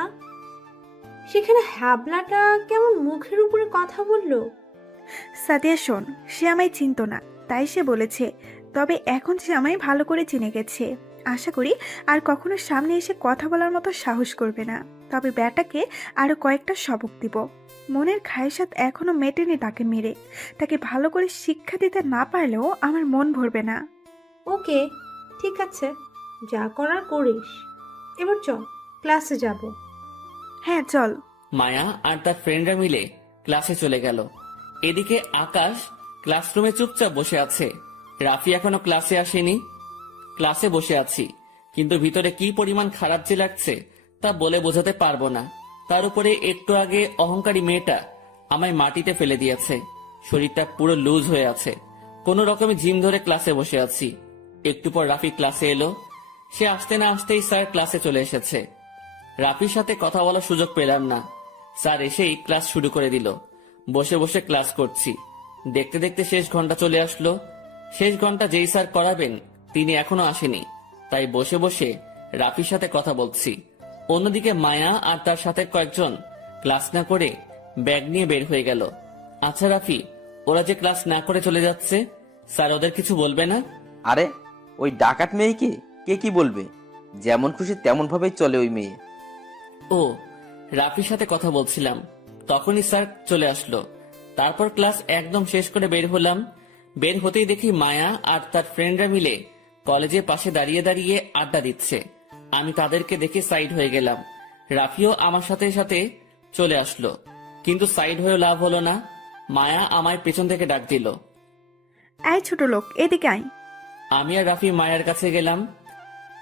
সেখানে হ্যাবলাটা কেমন মুখের উপরে কথা বললো। সাদিয়া শোন, সে আমায় চিনত না, তাই সে বলেছে। তবে এখন সে আমায় ভালো করে চিনে গেছে। আশা করি আর কখনো সামনে এসে কথা বলার মতো সাহস করবে না। তবে ব্যাটাকে আরো কয়েকটা সবক দিব। মনের খায়সাত এখনো মেটেনি তাকে মেরে। তাকে ভালো করে শিক্ষা দিতে না পারলেও আমার মন ভরবে না। ওকে, ঠিক আছে, যা করার করিস। এবার চল, ক্লাসে যাব। হ্যাঁ চল। মায়া আর তার ফ্রেন্ডরা মিলে ক্লাসে চলে গেল। এদিকে আকাশ ক্লাসরুমে চুপচাপ বসে আছে। রাফি এখনো ক্লাসে আসেনি। ক্লাসে বসে আছি, কিন্তু ভিতরে কি পরিমাণ খারাপ যে লাগছে তা বলে বোঝাতে পারবো না। তার উপরে একটু আগে অহংকারী মেয়েটা আমায় মাটিতে ফেলে দিয়েছে। শরীরটা পুরো লুজ হয়ে আছে। কোনো রকমে জিম ধরে ক্লাসে বসে আছি। একটু পর রাফি ক্লাসে এলো। সে আসতে না আসতেই স্যার ক্লাসে চলে এসেছে। রাফির সাথে কথা বলার সুযোগ পেলাম না। স্যার এসেই ক্লাস শুরু করে দিল। বসে বসে ক্লাস করছি। দেখতে দেখতে শেষ ঘন্টা চলে আসলো। শেষ ঘন্টা যেই স্যার করাবেন তিনি এখনো আসেনি, তাই বসে বসে রাফির সাথে কথা বলছি। অন্যদিকে মায়া আর তার সাথে কয়েকজন ক্লাস না করে ব্যাগ নিয়ে বের হয়ে গেল। আচ্ছা রাফি, ওরা যে ক্লাস না করে চলে যাচ্ছে, স্যার ওদের কিছু বলবে না? আরে ওই ডাকাত মেয়েকে কে কি বলবে? যেমন খুশি তেমন ভাবেই চলে ওই মেয়ে। ও, রাফির সাথে কথা বলছিলাম, তখনই স্যার চলে আসলো। তারপর ক্লাস একদম শেষ করে বের হলাম। বের হতেই দেখি মায়া আর তার ফ্রেন্ডরা মিলে কলেজের পাশে দাঁড়িয়ে দাঁড়িয়ে আড্ডা দিচ্ছে। আমি তাদেরকে দেখে সাইড হয়ে গেলাম। রাফিও আমার সাথে সাথে চলে আসলো, কিন্তু সাইড হয়ে লাভ হলো না। মায়া আমায় পেছন থেকে ডাক দিল। এই ছোট লোক, এদিকে আয়। আমি আর রাফি মায়ার কাছে গেলাম।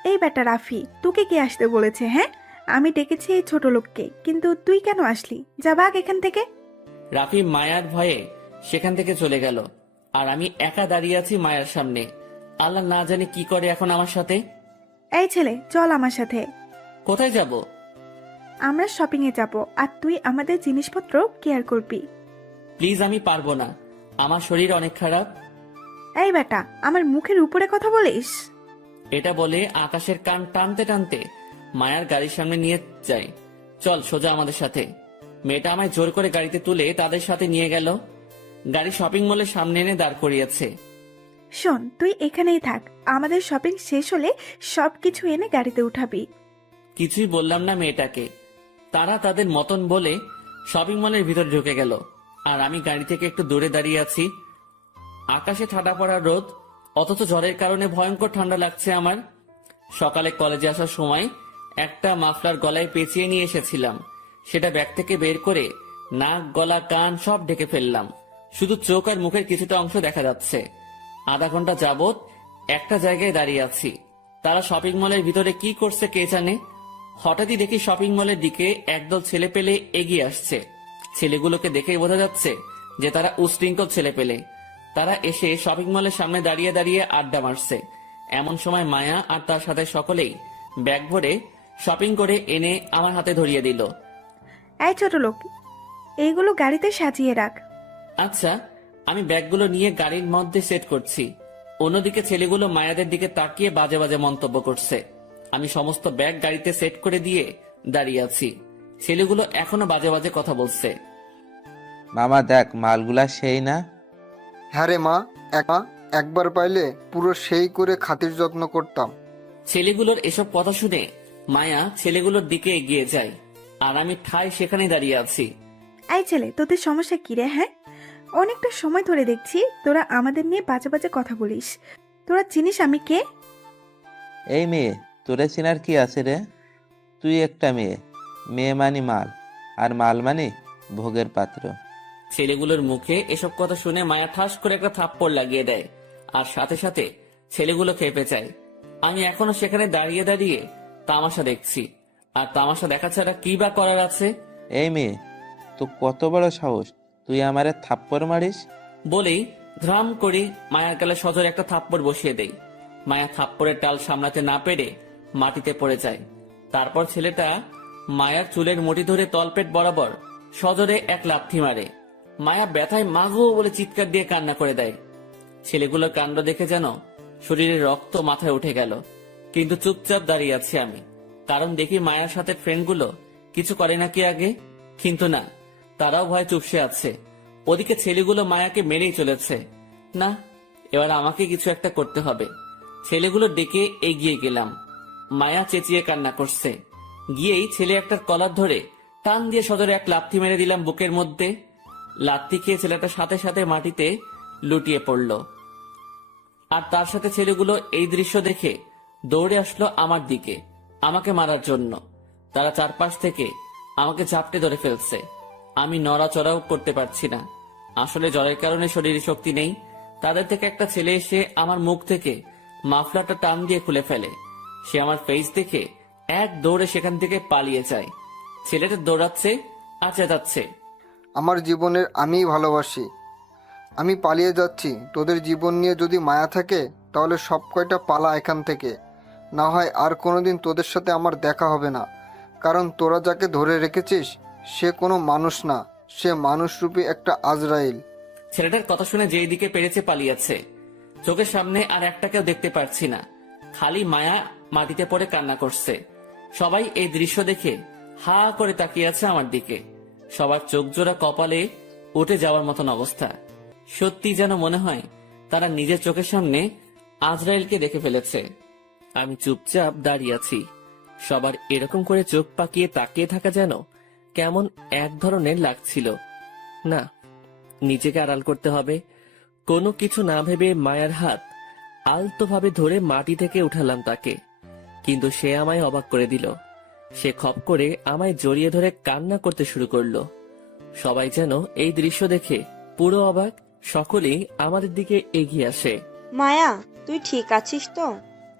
এই বেটা রাফি, তোকে কে আসতে বলেছে? হ্যাঁ, আমি ডেকেছি এই ছোট লোককে, কিন্তু তুই কেন আসলি? যা ভাগ এখান থেকে। রাফি মায়ার ভয়ে সেখান থেকে চলে গেল, আর আমি একা দাঁড়িয়ে আছি মায়ার সামনে। আল্লাহ না জানে কি করে এখন আমার সাথে। এই ছেলে, চল আমার সাথে। কোথায় যাব? আমরা শপিং এ যাব, আর তুই আমাদের জিনিসপত্র কেয়ার করবি। প্লিজ, আমি পারবো না, আমার শরীর অনেক খারাপ। এই বেটা, আমার মুখের উপরে কথা বলিস? এটা বলে আকাশের কান টানতে টানতে মায়ার গাড়ির সামনে নিয়ে যায়। চল সোজা আমাদের সাথে। মেয়েটা আমায় জোর করে গাড়িতে তুলে তাদের সাথে নিয়ে গেল। গাড়ি শপিং মলের সামনে এনে দাঁড় করিয়েছে। শোন, তুই এখানেই থাক, আমাদের শপিং শেষ হলে সবকিছু এনে গাড়িতে উঠাবি। কিছুই বললাম না মেয়েটাকে। তারা তাদের মতন বলে শপিং মলের ভিতর ঢুকে গেল, আর আমি গাড়ি থেকে একটু দূরে দাঁড়িয়ে আছি। আকাশে ঠাডা পড়া রোদ, অথচ ঝড়ের কারণে ভয়ঙ্কর ঠান্ডা লাগছে আমার। সকালে কলেজে আসার সময় একটা মাফলার গলায় পেঁচিয়ে নিয়ে এসেছিলাম। সেটা ব্যাগ থেকে বের করে নাক, গলা, কান সব ঢেকে ফেললাম। শুধু চোখ আর মুখের কিছুটা অংশ দেখা যাচ্ছে। আধা ঘন্টা যাবত একটা জায়গায় দাঁড়িয়ে আছি। তারা শপিং মলের ভিতরে কি করছে কে জানে। হঠাৎই দেখি শপিং মলের দিকে একদল ছেলে পেলে এগিয়ে আসছে। ছেলেগুলোকে দেখেই বোঝা যাচ্ছে যে তারা উশৃঙ্খল ছেলে পেলে। তারা এসে শপিং মলের সামনে দাঁড়িয়ে দাঁড়িয়ে আড্ডা মারছে। এমন সময় মায়া আর তার সাথে সকলেই ব্যাগ ভরে শপিং করে এনে আমার হাতে ধরিয়ে দিল। এই ছোট লোক, এইগুলো গাড়িতে সাজিয়ে রাখ। আচ্ছা, আমি ব্যাগগুলো নিয়ে গাড়ির মধ্যে সেট করছি। অন্যদিকে ছেলেগুলো মায়াদের দিকে তাকিয়ে বাজে বাজে মন্তব্য করছে। আমি সমস্ত ব্যাগ গাড়িতে সেট করে দিয়ে দাঁড়িয়ে আছি। ছেলেগুলো এখনো বাজে বাজে কথা বলছে। মামা দেখ, মালগুলা সেই না? হ্যাঁ রে মা, একবার পাইলে পুরো সেই করে খাতির যত্ন করতাম। ছেলেগুলোর এসব কথা শুনে মায়া ছেলেগুলোর দিকে এগিয়ে যায়, আর আমি ঠায় সেখানে দাঁড়িয়ে আছি। এই ছেলে, তোদের সমস্যা কি রে? হ্যাঁ, অনেকটা সময় ধরে দেখছি তোরা আমাদের নিয়ে বাজে বাজে কথা বলিস। তোরা চিনিস আমি কে? এই মেয়ে, তোরে চিনার কি আছে রে? তুই একটা মেয়ে, মেয়ে মানি মাল, আর মাল মানি ভোগের পাত্র। ছেলেগুলোর মুখে এসব কথা শুনে মায়া ঠাস করে একটা থাপ্পড় লাগিয়ে দেয়, আর সাথে সাথে ছেলেগুলো খেপে যায়। আমি এখনো সেখানে দাঁড়িয়ে দাঁড়িয়ে তামাশা দেখছি, আর তামাশা দেখা ছাড়া কি বা করার আছে। এই মেয়ে, তো কত বড় সাহস, তুই আমারে থাপ্পড় মারিস? বলেই ধ্রাম করে মায়ার গালে সজোরে একটা থাপ্পড় বসিয়ে দেই। মায়া থাপ্পড়ের টাল সামলাতে না পেরে মাটিতে পড়ে যায়। তারপর ছেলেটা মায়ার চুলের মুঠি ধরে তলপেট বরাবর সজোরে এক লাথি মারে। মায়া ব্যথায় মাগো বলে চিৎকার দিয়ে কান্না করে দেয়। ছেলেগুলোর কাণ্ড দেখে যেন শরীরের রক্ত মাথায় উঠে গেল, কিন্তু চুপচাপ দাঁড়িয়ে আছি আমি, কারণ দেখি মায়ার সাথে ফ্রেন্ডগুলো কিছু করে নাকি আগে, কিন্তু না, তারাও ভয় চুপসে আছে। ওদিকে ছেলেগুলো মায়াকে মেরেই চলেছে। না, এবার আমাকে কিছু একটা করতে হবে। ছেলেগুলো ডেকে এগিয়ে গেলাম। মায়া চেঁচিয়ে কান্না করছে। গিয়েই ছেলে একটার কলার ধরে টান দিয়ে সদরে এক লাথি মেরে দিলাম বুকের মধ্যে। লাথি খেয়ে ছেলেটা সাথে সাথে মাটিতে লুটিয়ে পড়ল। আর তার সাথে ছেলেগুলো এই দৃশ্য দেখে দৌড়ে আসলো আমার দিকে আমাকে মারার জন্য। তারা চারপাশ থেকে আমাকে ঝাপটে ধরে ফেলছে। আমি নড়াচড়াও করতে পারছি না। আসলে জ্বরের কারণে শরীরে শক্তি নেই। তাদের থেকে একটা ছেলে এসে আমার মুখ থেকে মাফলারটা টান দিয়ে খুলে ফেলে। সে আমার ফেস দেখে এক দৌড়ে সেখান থেকে পালিয়ে যায়। ছেলেটা দৌড়াচ্ছে আর চেঁচাচ্ছে, আমার জীবনের আমিই ভালোবাসি, আমি পালিয়ে যাচ্ছি। তোদের জীবন নিয়ে যদি মায়া থাকে তাহলে সব কয়টা পালা এখান থেকে, না হয় আর কোনোদিন তোদের সাথে আমার দেখা হবে না। কারণ তোরা যাকে ধরে রেখেছিস সে কোনো মানুষ না, সে মানুষরূপী একটা আজরাইল। ছেলেটার কথা শুনে যেই দিকে পেরেছে পালিয়েছে। চোখের সামনে আর একটাকেও দেখতে পারছি না, খালি মায়া মাটিতে পড়ে কান্না করছে। সবাই এই দৃশ্য দেখে হা করে তাকিয়ে আছে আমার দিকে। সবার চোখ জোড়া কপালে উঠে যাওয়ার মতন অবস্থা। সত্যি যেন মনে হয় তারা নিজের চোখের সামনে আজরাইলকে দেখে ফেলেছে। আমি চুপচাপ দাঁড়িয়ে আছি। সবার এরকম করে চোখ পাকিয়ে তাকিয়ে থাকা যেন কেমন এক ধরনের লাগছিল। না, নিজেকে আড়াল করতে হবে। কোনো কিছু না ভেবে মায়ের হাত আলতোভাবে ধরে মাটি থেকে উঠালাম তাকে। কিন্তু সে আমায় অবাক করে দিল। সে খপ করে আমায় জড়িয়ে ধরে কান্না করতে শুরু করলো। সবাই যেন এই দৃশ্য দেখে পুরো অবাক। সকলেই আমাদের দিকে এগিয়ে আসে। মায়া, তুই ঠিক আছিস তো?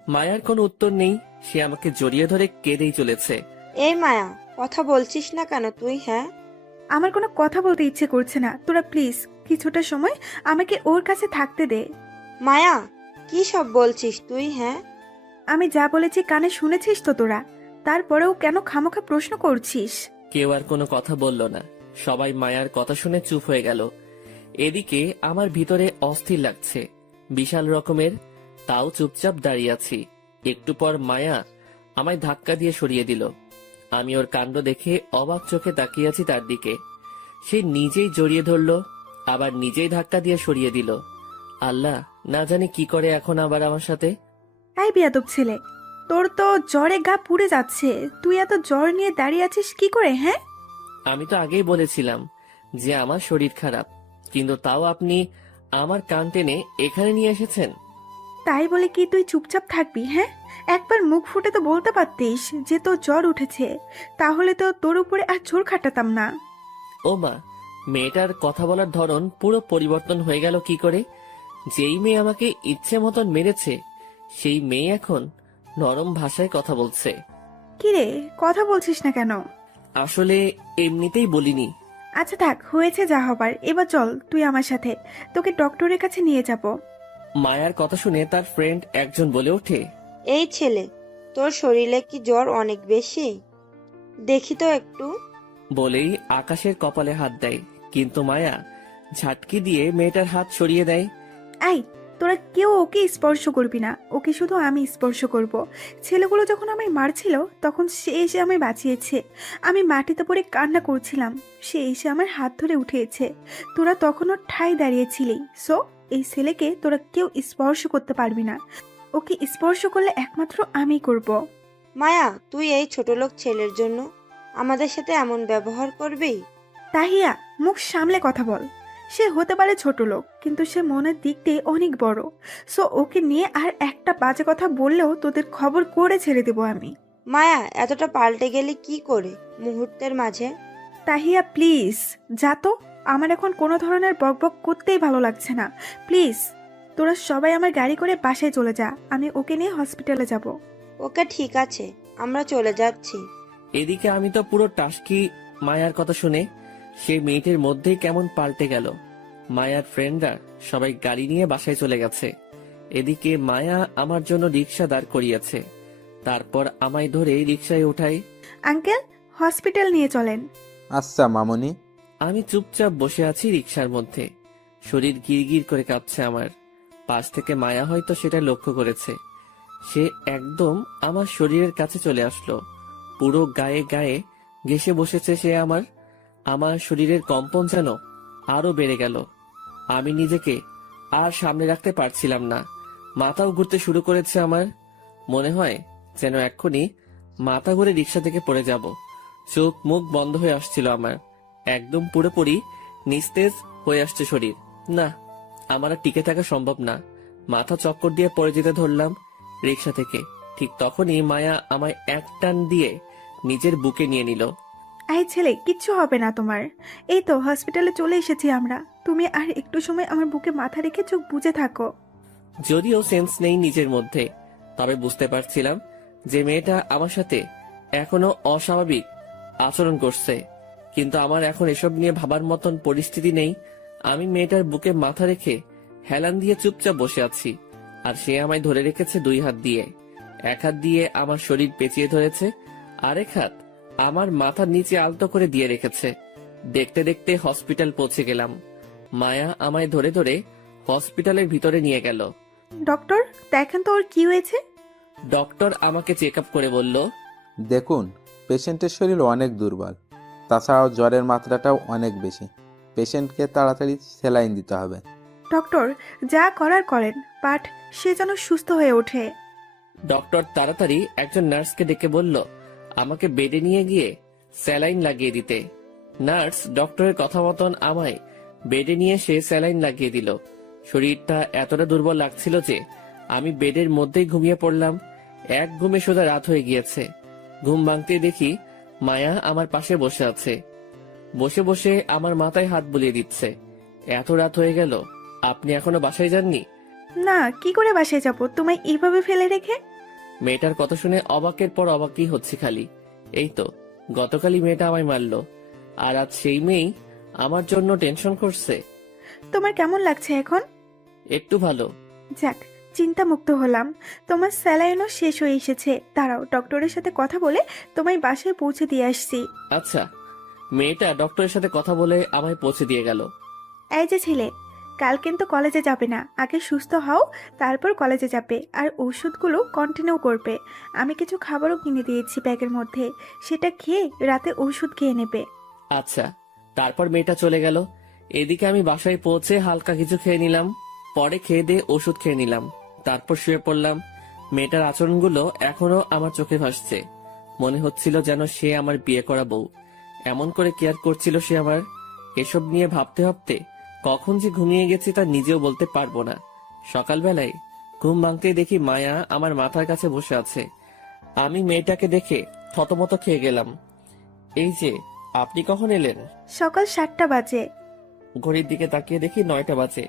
মায়ার কোনো উত্তর নেই। সে আমাকে জড়িয়ে ধরে কেঁদেই চলেছে। এই মায়া, কথা বলছিস না কেন তুই? হ্যাঁ, আমার কোনো কথা বলতে ইচ্ছে করছে না। তোরা প্লিজ কিছুটা সময় আমাকে ওর কাছে থাকতে দে। মায়া, কি সব বলছিস তুই? হ্যাঁ, আমি যা বলেছি কানে শুনেছিস তো তোরা? তারপরেও কেন খামোখা প্রশ্ন করছিস? কেউ আর কোনো কথা বলল না। সবাই মায়ার কথা শুনে চুপ হয়ে গেল। এদিকে আমার ভিতরে অস্থির লাগছে বিশাল রকমের, তাও চুপচাপ দাঁড়িয়ে আছি। একটু পর মায়া আমায় ধাক্কা দিয়ে সরিয়ে দিল। আমি ওর কাণ্ড দেখে অবাক চোখে তাকিয়ে আছি তার দিকে। সে নিজেই জড়িয়ে ধরলো, আবার নিজেই ধাক্কা দিয়ে সরিয়ে দিল। আল্লাহ, না জানি কি করে এখন আবার আমার সাথে। এই বেয়াদব ছেলে, তোর তো জ্বরে গা পুড়ে যাচ্ছে, তুই এত জ্বর নিয়ে দাঁড়িয়ে আছিস কি করে? হ্যাঁ, আমি তো আগেই বলেছিলাম যে আমার শরীর খারাপ, কিন্তু তাও আপনি আমার কান টেনে এখানে নিয়ে এসেছেন। তাই বলে কি তুই চুপচাপ থাকবি? হ্যাঁ, একবার মুখ ফুটে তো বলতে পারতিস যে তোর জ্বর উঠেছে, তাহলে তো তোর উপরে আর জোর খাটাতাম না। ও মা, মেয়েটার কথা বলার ধরন পুরো পরিবর্তন হয়ে গেল কি করে? যেই মেয়ে আমাকে ইচ্ছে মতন মেরেছে সেই মেয়ে এখন নরম ভাষায় কথা বলছে। কিরে, কথা বলছিস না কেন? আসলে এমনিতেই বলিনি। আচ্ছা থাক, হয়েছে যা হবার। এবার চল তুই আমার সাথে, তোকে ডক্টরের কাছে নিয়ে যাব। মায়ার কথা শুনে তার ফ্রেন্ড একজন বলে ওঠে, এই ছেলে, তোর শরীরে কি জ্বর অনেক বেশি? দেখি তো একটু। বলেই আকাশের কপালে হাত দেয়। কিন্তু মায়া ঝাটকি দিয়ে মেয়েটার হাত সরিয়ে দেয়। আই, তোরা কেউ ওকে স্পর্শ করবি না, ওকে শুধু আমি স্পর্শ করব। ছেলেগুলো যখন আমায় মারছিল তখন সে এসে আমায় বাঁচিয়েছে। আমি মাটিতে পড়ে কান্না করছিলাম, সে এসে আমার হাত ধরে উঠিয়েছে। তোরা তখনও ঠাই দাঁড়িয়েছিলি। সো এই ছেলেকে তোরা কেউ স্পর্শ করতে পারবি না। ওকে স্পর্শ করলে একমাত্র আমি করব। মায়া, তুই এই ছোট লোক ছেলের জন্য আমাদের সাথে এমন ব্যবহার করবি? তাহিয়া, মুখ সামলে কথা বল। সে হতে পারে ছোট লোক, কিন্তু সে মনের দিক দিয়ে অনেক বড়। সো ওকে নিয়ে আর একটা বাজে কথা বললেও তোদের খবর করে ছেড়ে দেবো আমি। মায়া, এতটা পাল্টে গেলি কি করে মুহূর্তের মাঝে? তাহিয়া প্লিজ যা তো, আমার এখন কোনো ধরনের বকবক করতেই ভালো লাগছে না। প্লিজ তোরা সবাই আমার গাড়ি করে বাসায় চলে যা, আমি ওকে নিয়ে হসপিটালে যাব। ওকে, ঠিক আছে, আমরা চলে যাচ্ছি। এদিকে আমি তো পুরো টাসকি মায়ার কথা শুনে। সে মিনিটের মধ্যেই কেমন পাল্টে গেল। মায়ার ফ্রেন্ডরা সবাই গাড়ি নিয়ে বাসায় চলে গেছে। এদিকে মায়া আমার জন্য রিক্সা দাঁড় করিয়েছে। তারপর আমায় ধরে রিক্সায় ওঠাই। আঙ্কেল, হসপিটাল নিয়ে চলেন। আচ্ছা মামনি। আমি চুপচাপ বসে আছি রিক্সার মধ্যে। শরীর গিরগির করে কাঁপছে আমার। পাশ থেকে মায়া হয়তো সেটা লক্ষ্য করেছে। সে একদম আমার শরীরের কাছে চলে আসলো। পুরো গায়ে গায়ে ঘেঁষে বসেছে সে আমার শরীরের কম্পন যেন আরো বেড়ে গেল। আমি নিজেকে আর সামনে রাখতে পারছিলাম না। মাথাও ঘুরতে শুরু করেছে আমার। মনে হয় যেন এক্ষুনি মাথা ঘুরে রিক্সা থেকে পড়ে যাব। চোখ মুখ বন্ধ হয়ে আসছিল আমার, একদম পুরোপুরি নিস্তেজ হয়ে আসছে শরীর। না, আমার আর টিকে থাকা সম্ভব না। মাথা চক্কর দিয়ে পড়ে যেতে ধরলাম রিক্সা থেকে। ঠিক তখনই মায়া আমায় এক টান দিয়ে নিজের বুকে নিয়ে নিল। এই ছেলে, কিচ্ছু হবে না তোমার। এই তো হসপিটালে চলে এসেছি আমরা। তুমি আর একটু সময় আমার বুকে মাথা রেখে চোখ বুজে থাকো। যদিও সেন্স নেই নিজের মধ্যে, তবে বুঝতে পারছিলাম যে মেয়েটা আমার সাথে এখনো অস্বাভাবিক আচরণ করছে। কিন্তু আমার এখন এসব নিয়ে ভাবার মতন পরিস্থিতি নেই। আমি মেয়েটার বুকে মাথা রেখে হেলান দিয়ে চুপচাপ বসে আছি, আর সে আমায় ধরে রেখেছে 2 হাত দিয়ে। এক হাত দিয়ে আমার শরীর পেঁচিয়ে ধরেছে, আরেক হাত আমার মাথার নিচে আলতো করে দিয়ে রেখেছে। দেখতে দেখতে হসপিটাল পৌঁছে গেলাম। মায়া আমায় ধরে ধরে হসপিটালের ভিতরে নিয়ে গেল। ডক্টর, দেখেন তো ওর কি হয়েছে। ডক্টর আমাকে চেক আপ করে বলল, দেখুন, পেশেন্টের শরীর অনেক দুর্বল, তাছাড়াও জ্বরের মাত্রাটাও অনেক বেশি। পেশেন্টকে তাড়াতাড়ি স্যালাইন দিতে হবে। ডক্টর, যা করার করেন, বাট সে যেন সুস্থ হয়ে ওঠে। ডক্টর তাড়াতাড়ি একজন নার্সকে ডেকে বলল আমাকে বেডে নিয়ে গিয়ে স্যালাইন লাগিয়ে দিতে। নার্স ডক্টরের কথা মতন আমায় বেডে নিয়ে সে স্যালাইন লাগিয়ে দিল। শরীরটা এতটা দুর্বল লাগছিল যে আমি বেডের মধ্যেই ঘুমিয়ে পড়লাম। এক ঘুমে সোজা রাত হয়ে গিয়েছে। ঘুম ভাঙতে দেখি মায়া আমার পাশে বসে আছে। বসে বসে আমার মাথায় হাত বুলিয়ে দিচ্ছে। এত রাত হয়ে গেল, আপনি এখনো বাসায় যাননি? না, কি করে বাসায় যাব তোমায় এইভাবে ফেলে রেখে? মেয়েটার কথা শুনে অবাকের পর অবাকই হচ্ছে খালি। এই তো গতকালই মেয়েটা আমায় মারলো, আর আজ সেই মেয়েই আমার জন্য টেনশন করছে। তোমার কেমন লাগছে এখন? একটু ভালো। যাক, চিন্তামুক্ত হলাম। তোমার স্যালাইনও শেষ হয়ে এসেছে। দাঁড়াও, ডক্টরের সাথে কথা বলে তোমায় বাসায় পৌঁছে দিয়ে আসছি। আচ্ছা। মেয়েটা ডক্টরের সাথে কথা বলে আমায় পৌঁছে দিয়ে গেল। এই যে ছেলে, কাল কিন্তু কলেজে যাবে না। আগে সুস্থ হও, তারপর কলেজে যাবে। আর ওষুধগুলো কন্টিনিউ করবে। আমি কিছু খাবারও কিনে দিয়েছি ব্যাগের মধ্যে, সেটা খেয়ে রাতে ওষুধ খেয়ে নেবে। আচ্ছা। তারপর মেয়েটা চলে গেল। এদিকে আমি বাসায় পৌঁছে হালকা কিছু খেয়ে নিলাম। পরে খেয়ে দিয়ে ওষুধ খেয়ে নিলাম। তারপর শুয়ে পড়লাম। মেয়েটার আচরণগুলো এখনো আমার চোখে ভাসছে। মনে হচ্ছিল যেন সে আমার বিয়ে করা বউ। এমন করে কেয়ার করছিল সে আমার। এসব নিয়ে ভাবতে ভাবতে কখন যে ঘুমিয়ে গেছি তা নিজেও বলতে পারবো না। সকালবেলায় ঘুম ভাঙতেই দেখি মায়া আমার মাথার কাছে বসে আছে। আমি মেয়েটাকে দেখে থতমত খেয়ে গেলাম। এই যে, আপনি কখন এলেন? সকাল 7টা বাজে। ঘড়ির দিকে তাকিয়ে দেখি 9টা বাজে।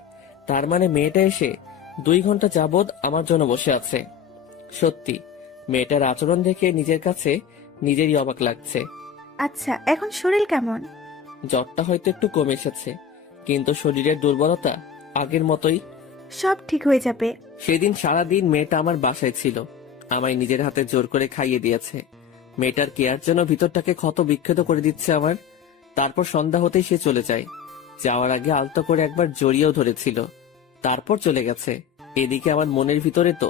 তার মানে মেয়েটা এসে 2 ঘন্টা যাবৎ আমার জন্য বসে আছে। সত্যি, মেয়েটার আচরণ দেখে নিজের কাছে নিজেরই অবাক লাগছে। আচ্ছা, এখন শরীর কেমন? জ্বরটা হয়তো একটু কমে এসেছে, কিন্তু শরীরের দুর্বলতা আগের মতোই। সব ঠিক হয়ে যাবে। সেদিন সারাদিন মেয়েটা আমার বাসায় ছিল। আমায় নিজের হাতে জোর করে খাইয়ে দিয়েছে। মেয়েটার কেয়ার যেন ভিতরটাকে ক্ষত বিক্ষত করে দিচ্ছে আমার। তারপর সন্ধ্যা হতেই সে চলে যায়। যাওয়ার আগে আলতো করে একবার জড়িয়েও ধরেছিল, তারপর চলে গেছে। এদিকে আমার মনের ভিতরে তো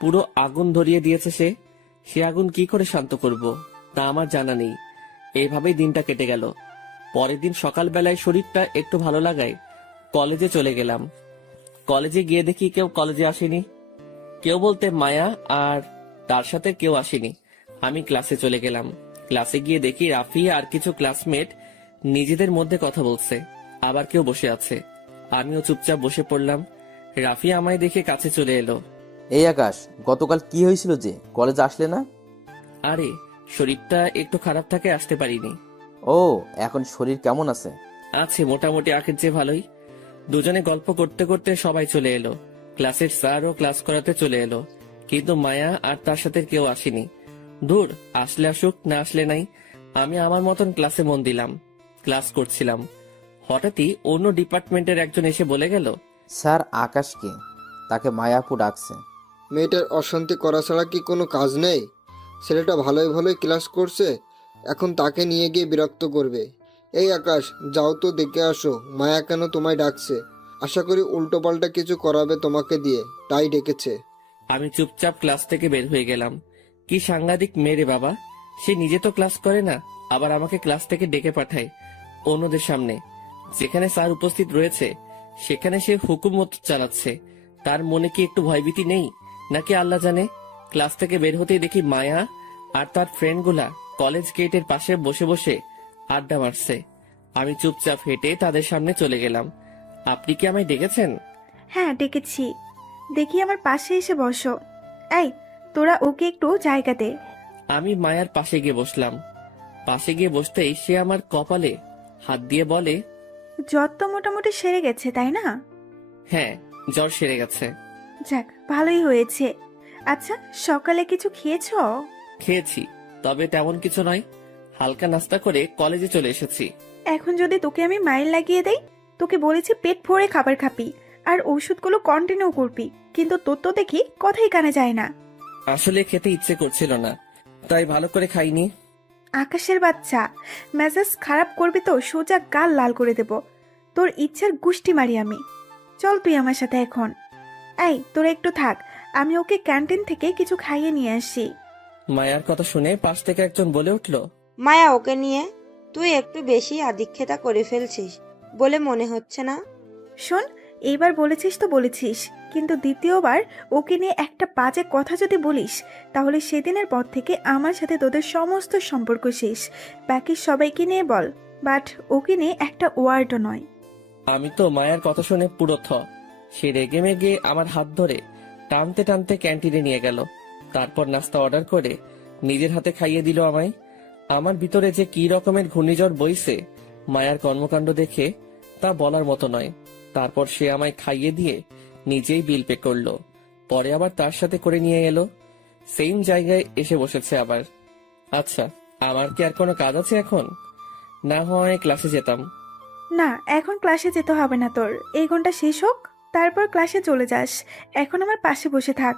পুরো আগুন ধরিয়ে দিয়েছে সে। সে আগুন কি করে শান্ত করব তা আমার জানা নেই। এইভাবেই দিনটা কেটে গেল। পরের দিন সকালবেলায় শরীরটা একটু ভালো লাগায় কলেজে চলে গেলাম। কলেজে গিয়ে দেখি কেউ কলেজে আসেনি। কেউ বলতে মায়া আর তার সাথে কেউ আসেনি। আমি ক্লাসে চলে গেলাম। ক্লাসে গিয়ে দেখি রাফি আর কিছু ক্লাসমেট নিজেদের মধ্যে কথা বলছে, আবার কেউ বসে আছে। আমিও চুপচাপ বসে পড়লাম। রাফি আমায় দেখে কাছে চলে এলো। এই আকাশ, গতকাল কি হয়েছিল যে কলেজে আসলে না? আরে, শরীরটা একটু খারাপ থাকে, আসতে পারিনি। ও, এখন শরীর কেমন আছে? আছে মোটামুটি আগের চেয়ে ভালোই। দুজনে গল্প করতে করতে সবাই চলে এলো। ক্লাসের স্যারও ক্লাস করাতে চলে এলো, কিন্তু মায়া আর তার সাথে কেউ আসেনি। দূর, আসলে আসুক, না আসলে নাই। আমি আমার মতন ক্লাসে মন দিলাম। ক্লাস করছিলাম, হঠাৎই অন্য ডিপার্টমেন্টের একজন এসে বলে গেল, স্যার আকাশকে, তাকে মায়াপু ডাকছে। মেয়েটার অশান্তি করা ছাড়া কি কোনো কাজ নেই? ছেলেটা ভালোই ভালোই ক্লাস করছে, এখন তাকে নিয়ে গিয়ে বিরক্ত করবে। এই আকাশ, যাও তো দেখে আসো মায়া কেন তোমায় ডাকছে। আশা করি উল্টোপাল্টা কিছু করাবে তোমাকে দিয়ে, তাই ডেকেছে। আমি চুপচাপ ক্লাস থেকে বের হয়ে গেলাম। কি সাংঘাতিক মেরে বাবা, সে নিজে তো ক্লাস করে না, আবার আমাকে ক্লাস থেকে ডেকে পাঠায় অন্যদের সামনে। যেখানে স্যার উপস্থিত রয়েছে সেখানে সে হুকুম মতো চালাচ্ছে। তার মনে কি একটু ভয়ভীতি নেই নাকি আল্লাহ জানে। ক্লাস থেকে বের হতেই দেখি মায়া আর তার ফ্রেন্ডগুলা কলেজ গেটের পাশে বসে বসে আড্ডা মারছে। আমি চুপচাপ হেঁটে তাদের সামনে চলে গেলাম। আপনি কি আমায় ডেকেছেন? হ্যাঁ ডেকেছি। দেখি আমার পাশে এসে বসো। এই তোরা ওকে একটু জায়গা দে। আমি মায়ার পাশে গিয়ে বসলাম। পাশে গিয়ে বসতেই সে আমার কপালে হাত দিয়ে বলে, জ্বর তো মোটামুটি সেরে গেছে তাই না? হ্যাঁ, জ্বর সেরে গেছে। যাক ভালোই হয়েছে। আচ্ছা সকালে কিছু খেয়েছো? খেয়েছি, তবে তেমন কিছু নয়। হালকা নাস্তা করে কলেজে চলে এসেছি। এখন যদি তোকে আমি মাইল লাগিয়ে দেই, তোকে বলেছি পেট ভরে খাবার খাবি আর ওষুধগুলো কন্টিনিউ করবি, কিন্তু তোর তো দেখি কথাই কানে যায় না। আসলে খেতে ইচ্ছে করছিল না, তাই ভালো করে খাইনি। আকাশের বাচ্চা, মেজাজ খারাপ করবি তো সোজা গাল লাল করে দেব। তোর ইচ্ছার গুষ্টি মারি আমি। চল তুই আমার সাথে এখন। এই তোরা একটু থাক, আমি ওকে ক্যান্টিন থেকে কিছু খাইয়ে নিয়ে আসি। মায়ার কথা শুনে পাশ থেকে একজন বলে উঠল, মায়া, ওকে নিয়ে তুই একটু বেশি আদিক্ষেতা করে ফেলছিস বলে মনে হচ্ছে না? শোন, এইবার বলেছিস তো বলেছিস, কিন্তু দ্বিতীয়বার ওকে নিয়ে একটা বাজে কথা যদি বলিস, তাহলে সেদিনের পর থেকে আমার সাথে তোদের সমস্ত সম্পর্ক শেষ। বাকি সবাইকে নিয়ে বল, বাট ওকে নিয়ে একটা ওয়ার্ডও নয়। আমি তো মায়ার কথা শুনে পুরো থ। সে রেগে মেগে আমার হাত ধরে টানতে টানতে ক্যান্টিনে নিয়ে গেল। তারপর নাস্তা অর্ডার করে নিজের হাতে খাইয়ে দিল আমায়। আমার ভিতরে যে কি রকমের ঘূর্ণিঝড় বইছে মায়ার কর্মকাণ্ড দেখে, তা বলার মতো নয়। তারপর সে আমায় খাইয়ে দিয়ে নিজেই বিল পে করলো। পরে আবার তার সাথে করে নিয়ে এলো। সেম জায়গায় এসে বসেছে আবার। আচ্ছা, আমার কি আর কোনো কাজ আছে এখন? না হয় ক্লাসে যেতাম। না, এখন ক্লাসে যেতে হবে না তোর। এই ঘন্টা শেষ হোক, তারপর ক্লাসে চলে যাস। এখন আমার পাশে বসে থাক।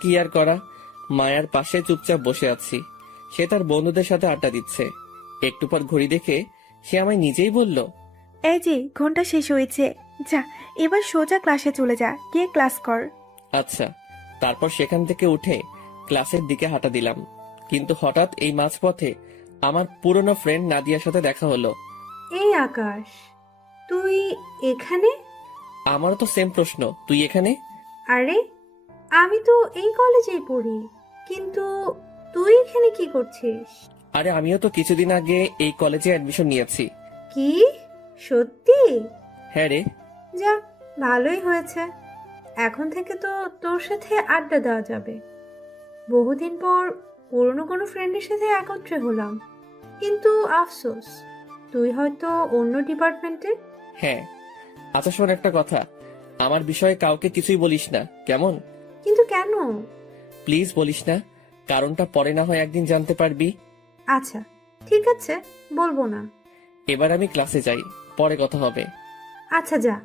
কি আর করা, মায়ার পাশে চুপচাপ বসে আছি। সে তার বন্ধুদের সাথে আড্ডা দিচ্ছে। একটু পর ঘড়ি দেখে সে আমায় নিজেই বলল, এই যে ঘন্টা শেষ হয়েছে, যা এবার সোজা ক্লাসে চলে যা, গিয়ে ক্লাস কর। আচ্ছা। তারপর সেখান থেকে উঠে ক্লাসের দিকে হাঁটা দিলাম। কিন্তু হঠাৎ এই মাঝপথে আমার পুরনো ফ্রেন্ড নাদিয়ার সাথে দেখা হলো। এই আকাশ, তুই এখানে? আমারও তো সেম প্রশ্ন, তুই এখানে? আরে আমি তো এই কলেজেই পড়ি, কিন্তু তুই এখানে কি করছিস? আরে আমিও তো কিছুদিন আগে এই কলেজে অ্যাডমিশন নিয়েছি। কি সত্যি? হ্যাঁ রে। যাক ভালোই হয়েছে, এখন থেকে তো তোর সাথে আড্ডা দেওয়া যাবে। বহুদিন পর পুরনো কোনো ফ্রেন্ডের সাথে একত্রে হলাম, কিন্তু আফসোস তুই হয়তো অন্য ডিপার্টমেন্টে। হ্যাঁ। আচ্ছা শোন একটা কথা, আমার বিষয়ে কাউকে কিছুই বলিস না, কেমন? কিন্তু কেন? প্লিজ বলিস না, কারণটা পরে না হয় একদিন জানতে পারবি। আচ্ছা ঠিক আছে, বলবো না। এবার আমি ক্লাসে যাই, পরে কথা হবে। আচ্ছা যা,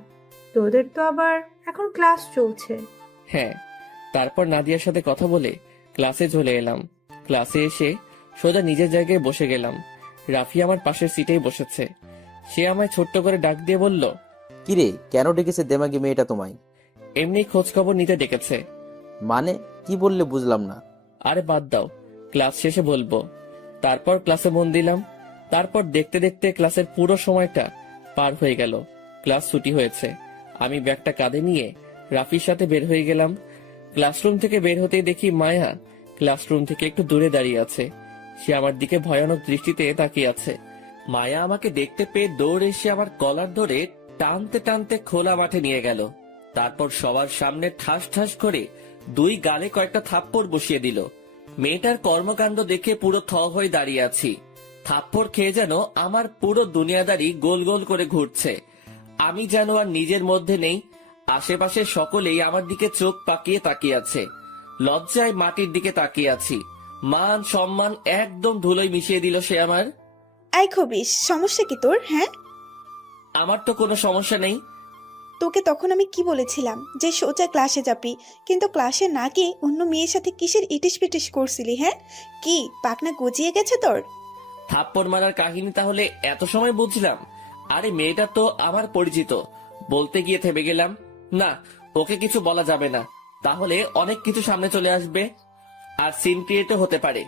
তোদের তো আবার এখন ক্লাস চলছে। হ্যাঁ। তারপর নাদিয়ার সাথে কথা বলে ক্লাসে চলে এলাম। ক্লাসে এসে সোজা নিজের জায়গায় বসে গেলাম। রাফি আমার পাশের সিটেই বসেছে। সে আমায় ছোট্ট করে ডাক দিয়ে বলল, কিরে, কেন ডেকেছে দেমাগি মেয়েটা তোমায়? এমনি খোঁজ খবর নিতে ডেকেছে। মানে কি বললে বুঝলাম না। আরে বাদ দাও, ক্লাস শেষে বলবো। তারপর ক্লাসে মন দিলাম। তারপর দেখতে দেখতে ক্লাসের পুরো সময়টা পার হয়ে গেল। ক্লাস ছুটি হয়েছে। আমি ব্যাগটা কাঁধে নিয়ে রাফির সাথে বের হয়ে গেলাম। ক্লাসরুম থেকে বের হতেই দেখি মায়া ক্লাসরুম থেকে একটু দূরে দাঁড়িয়ে আছে। সে আমার দিকে ভয়ানক দৃষ্টিতে তাকিয়ে আছে। মায়া আমাকে দেখতে পেয়ে দৌড়ে এসে আমার কলার ধরে টানতে টানতে খোলা মাঠে নিয়ে গেল। তারপর সবার সামনে ঠাস ঠাস করে 2 গালে কয়েকটা থাপ্পড় বসিয়ে দিল। মেয়েটার কর্মকাণ্ড দেখে পুরো থ হয়ে দাঁড়িয়ে আছি। থাপ্পড় খেয়ে যেন আমার পুরো দুনিয়াদারি গোল গোল করে ঘুরছে। আমি যেন আর নিজের মধ্যে নেই। আশেপাশে সকলেই আমার দিকে চোখ পাকিয়ে তাকিয়ে আছে। লজ্জায় মাটির দিকে তাকিয়ে আছি। মান সম্মান একদম ধুলোয় মিশিয়ে দিল সে আমার। আই খবিস, সমস্যা কি তোর? হ্যাঁ, আমার তো কোনো সমস্যা নেই। তোকে তখন আমি কি বলেছিলাম যে সোজা ক্লাসে যাবি, কিন্তু ক্লাসে না গিয়ে অন্য মেয়ের সাথে কিসের ইটিস পিটিস করছিলি? হ্যাঁ, কি পাকনা গজিয়ে গেছে তোর? থাপ্পড় মারার কাহিনী তাহলে এত সময় বুঝলাম। আরে মেয়েটা তো আমার পরিচিত, বলতে গিয়ে থেমে গেলাম। না, ওকে কিছু বলা যাবে না, তাহলে অনেক কিছু সামনে চলে আসবে আর সিন ক্রিয়েটও হতে পারে।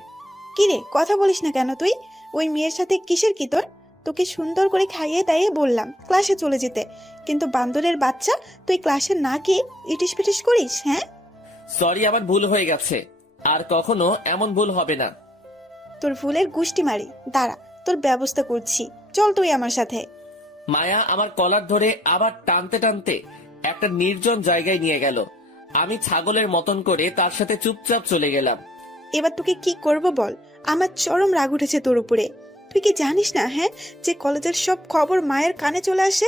কি রে, কথা বলিস না কেন তুই? ওই মেয়ের সাথে কিসের কি তোর? তোকে সুন্দর করে খাইয়ে দাইয়ে বললাম ক্লাসে চলে যেতে, কিন্তু বান্দরের বাচ্চা তুই ক্লাসে না গিয়ে ইটিস পিটিস করিস। হ্যাঁ সরি, আমার ভুল হয়ে গেছে, আর কখনো এমন ভুল হবে না। তোর ফুলের গুষ্টি মারি। দাঁড়া, তোর ব্যবস্থা করছি। চল তুই আমার সাথে। মায়া আমার কলার ধরে আবার টানতে টানতে একটা নির্জন জায়গায় নিয়ে গেল। আমি ছাগলের মতন করে তার সাথে চুপচাপ চলে গেলাম। এবার তোকে কি করব বল? আমার চরম রাগ উঠেছে তোর উপরে। তুই কি জানিস না, হ্যাঁ, যে কলেজের সব খবর মায়ের কানে চলে আসে?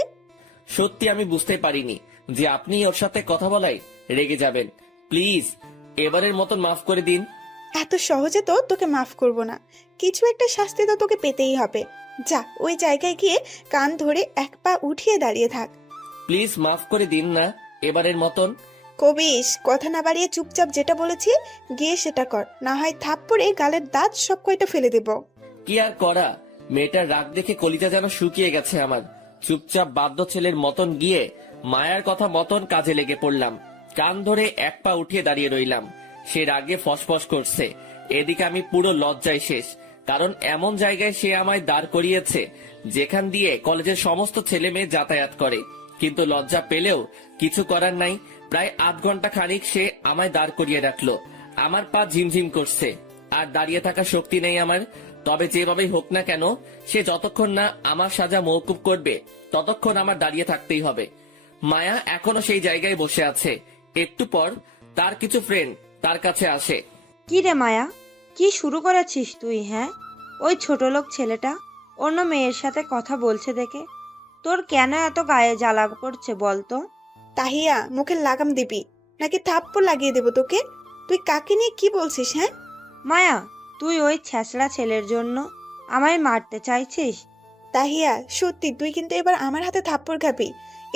সত্যি আমি বুঝতে পারিনি যে আপনি ওর সাথে কথা বলাই রেগে যাবেন। প্লিজ এবারের মতন মাফ করে দিন। এত সহজে তো তোকে মাফ করব না। কিছু একটা শাস্তি তো তোকে পেতেই হবে। যা, ওই জায়গায় গিয়ে কান ধরে এক পা উঠিয়ে দাঁড়িয়ে থাক। প্লিজ মাফ করে দিন না এবারের মতন। কবিস, কথা না বাড়িয়ে চুপচাপ যেটা বলেছি গিয়ে সেটা কর, না হয় থাপ্পড়ে গালের দাঁত সব কয়টা ফেলে দেব। কি আর করা, মেয়েটার রাগ দেখে কলিজা যেন শুকিয়ে গেছে আমার। চুপচাপ বাধ্য ছেলের মতন গিয়ে মায়ার কথা মতন কাজে লেগে পড়লাম। কান ধরে এক পা উঠিয়ে দাঁড়িয়ে রইলাম। সে রাগে ফসফস করছে। এদিকে আমি পুরো লজ্জায় শেষ, কারণ এমন জায়গায় সে আমায় দাঁড় করিয়েছে যেখান দিয়ে কলেজের সমস্ত ছেলে মেয়ে যাতায়াত করে। কিন্তু লজ্জা পেলেও কিছু করার নাই। প্রায় 8 ঘন্টা খানিক সে আমায় দাঁড় করিয়ে রাখলো। আমার পা ঝিমঝিম করছে, আর দাঁড়িয়ে থাকার শক্তি নেই আমার। তবে যেভাবেই হোক না কেন, সে যতক্ষণ না আমার সাজা মওকুফ করবে ততক্ষণ আমার দাঁড়িয়ে থাকতেই হবে। মায়া এখনো সেই জায়গায় বসে আছে। একটু পর তার কিছু ফ্রেন্ড তার কাছে আসে। কি রে মায়া, কি শুরু করেছিস তুই? হ্যাঁ, ওই ছোট লোক ছেলেটা অন্য মেয়ের সাথে কথা বলছে দেখে তোর কেন এত গায়ে জ্বালা করছে বলতো? তাহিয়া, মুখে লাগাম দিবি নাকি থাপ্পড় লাগিয়ে দেব তোকে? তুই কাকে নিয়ে কি বলছিস? হ্যাঁ মায়া, তুই ওই ছ্যাঁচড়া ছেলের জন্য আমায় মারতে চাইছিস? তাহিয়া, সত্যি তুই কিন্তু এবার আমার হাতে থাপ্পড় খাবি।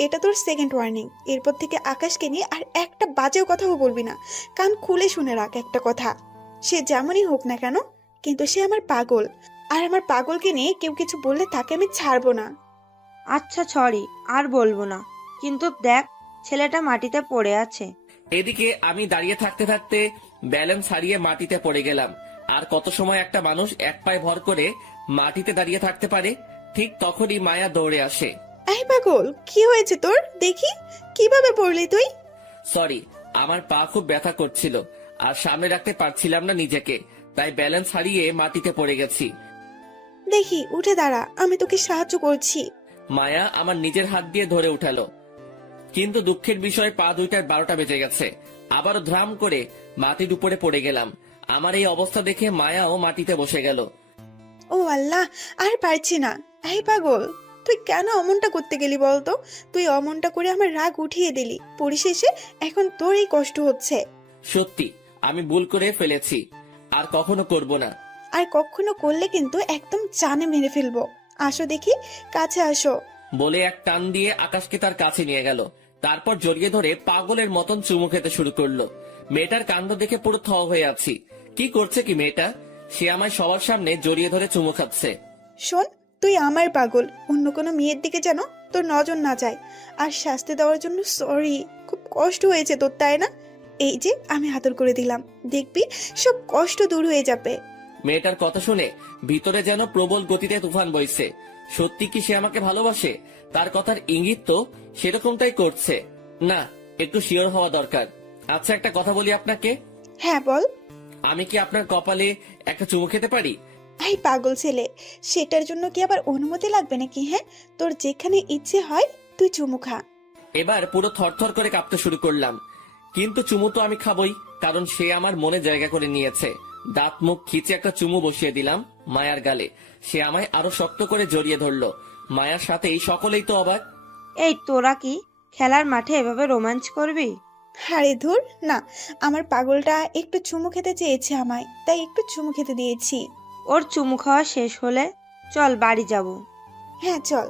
এটা তোর সেকেন্ড ওয়ার্নিং। এরপর থেকে আকাশকে নিয়ে আর একটা বাজেও কথাও বলবি না। কান খুলে শুনে রাখ একটা কথা, সে যেমনই হোক না কেন, কিন্তু সে আমার পাগল। আর আমার পাগলকে নিয়ে কেউ কিছু বললে তাকে আমি ছাড়বো না। আচ্ছা সরি, আর বলবো না। কিন্তু দেখ, ছেলেটা মাটিতে পড়ে আছে। এদিকে আমি দাঁড়িয়ে থাকতে থাকতে ব্যালেন্স হারিয়ে মাটিতে পড়ে গেলাম। আর কত সময় একটা মানুষ এক পায়ে ভর করে মাটিতে দাঁড়িয়ে থাকতে পারে? ঠিক তখনই মায়া দৌড়ে আসে। এই পাগল, কি হয়েছে তোর? দেখি কিভাবে পড়লি তুই। সরি, আমার পা খুব ব্যথা করছিল আর সামনে রাখতে পারছিলাম না নিজেকে, তাই ব্যালেন্স হারিয়ে মাটিতে পড়ে গেছি। দেখি, উঠে দাঁড়া, আমি তোকে সাহায্য করছি। মায়া আমার নিজের হাত দিয়ে ধরে উঠালো, কিন্তু দুঃখের বিষয় পা দুইটার 12টা বেজে গেছে। আবারও ধ্রাম করে মাটির উপরে পড়ে গেলাম। আমার এই অবস্থা দেখে মায়াও মাটিতে বসে গেল। ও আল্লাহ, আর পারছি না। এই পাগল, তুই কেন অমনটা করতে গেলি বলতো? তুই অমনটা করে আমার রাগ উঠিয়ে দিলি, পরিশেষে এখন তোর এই কষ্ট হচ্ছে। সত্যি আমি ভুল করে ফেলেছি, আর কখনো করব না। আর কখনো করলে কিন্তু একদম জানে মেরে ফেলবো। আসো দেখি, কাছে আসো। বলে এক টান দিয়ে আকাশকে তার কাছে নিয়ে গেল। তারপর জড়িয়ে ধরে পাগলের মতন চুমু খেতে শুরু করলো। মেয়েটার কাণ্ড দেখে পুরো থ হয়ে আছি। কি করছে কি মেয়েটা? সে আমায় সবার সামনে জড়িয়ে ধরে চুমু খাচ্ছে। শোন, তুই আমার পাগল, অন্য কোনো মেয়ের দিকে যেন তোর নজর না যায়। আর শাস্তি দেওয়ার জন্য সরি, খুব কষ্ট হয়েছে তোর, তাই না? এই যে আমি হাতল করে দিলাম, দেখবি সব কষ্ট দূর হয়ে যাবে। মেয়েটার কথা শুনে ভিতরে যেন প্রবল গতিতে তুফান বইছে। সত্যি কি সে আমাকে ভালোবাসে? তার কথার ইঙ্গিত তো সেরকমটাই করছে। না, একটু শিওর হওয়া দরকার। আচ্ছা, একটা কথা বলি আপনাকে। হ্যাঁ বল। আমি কি আপনার কপালে একটা চুমু খেতে পারি? এই পাগল ছেলে, সেটার জন্য কি আবার অনুমতি লাগবে নাকি? হ্যাঁ, তোর যেখানে ইচ্ছে হয় তুই চুমু খা। এবার পুরো থরথর করে কাঁপতে শুরু করলাম। কিন্তু চুমু তো আমি খাবই, কারণ সে আমার মনে জায়গা করে নিয়েছে। দাঁত মুখ খিচে একটা চুমু বসিয়ে দিলাম মায়ার গালে। সে আমায় আরো শক্ত করে জড়িয়ে ধরলো। মায়ার সাথেই সকলেই তো অবাক। এই তোরা কি খেলার মাঠে এভাবে রোমাঞ্চ করবি? আরে ধুর না, আমার পাগলটা একটু চুমু খেতে চেয়েছে আমায়, তাই একটু চুমু খেতে দিয়েছি। ওর চুমু খাওয়া শেষ হলে চল বাড়ি যাব। হ্যাঁ চল।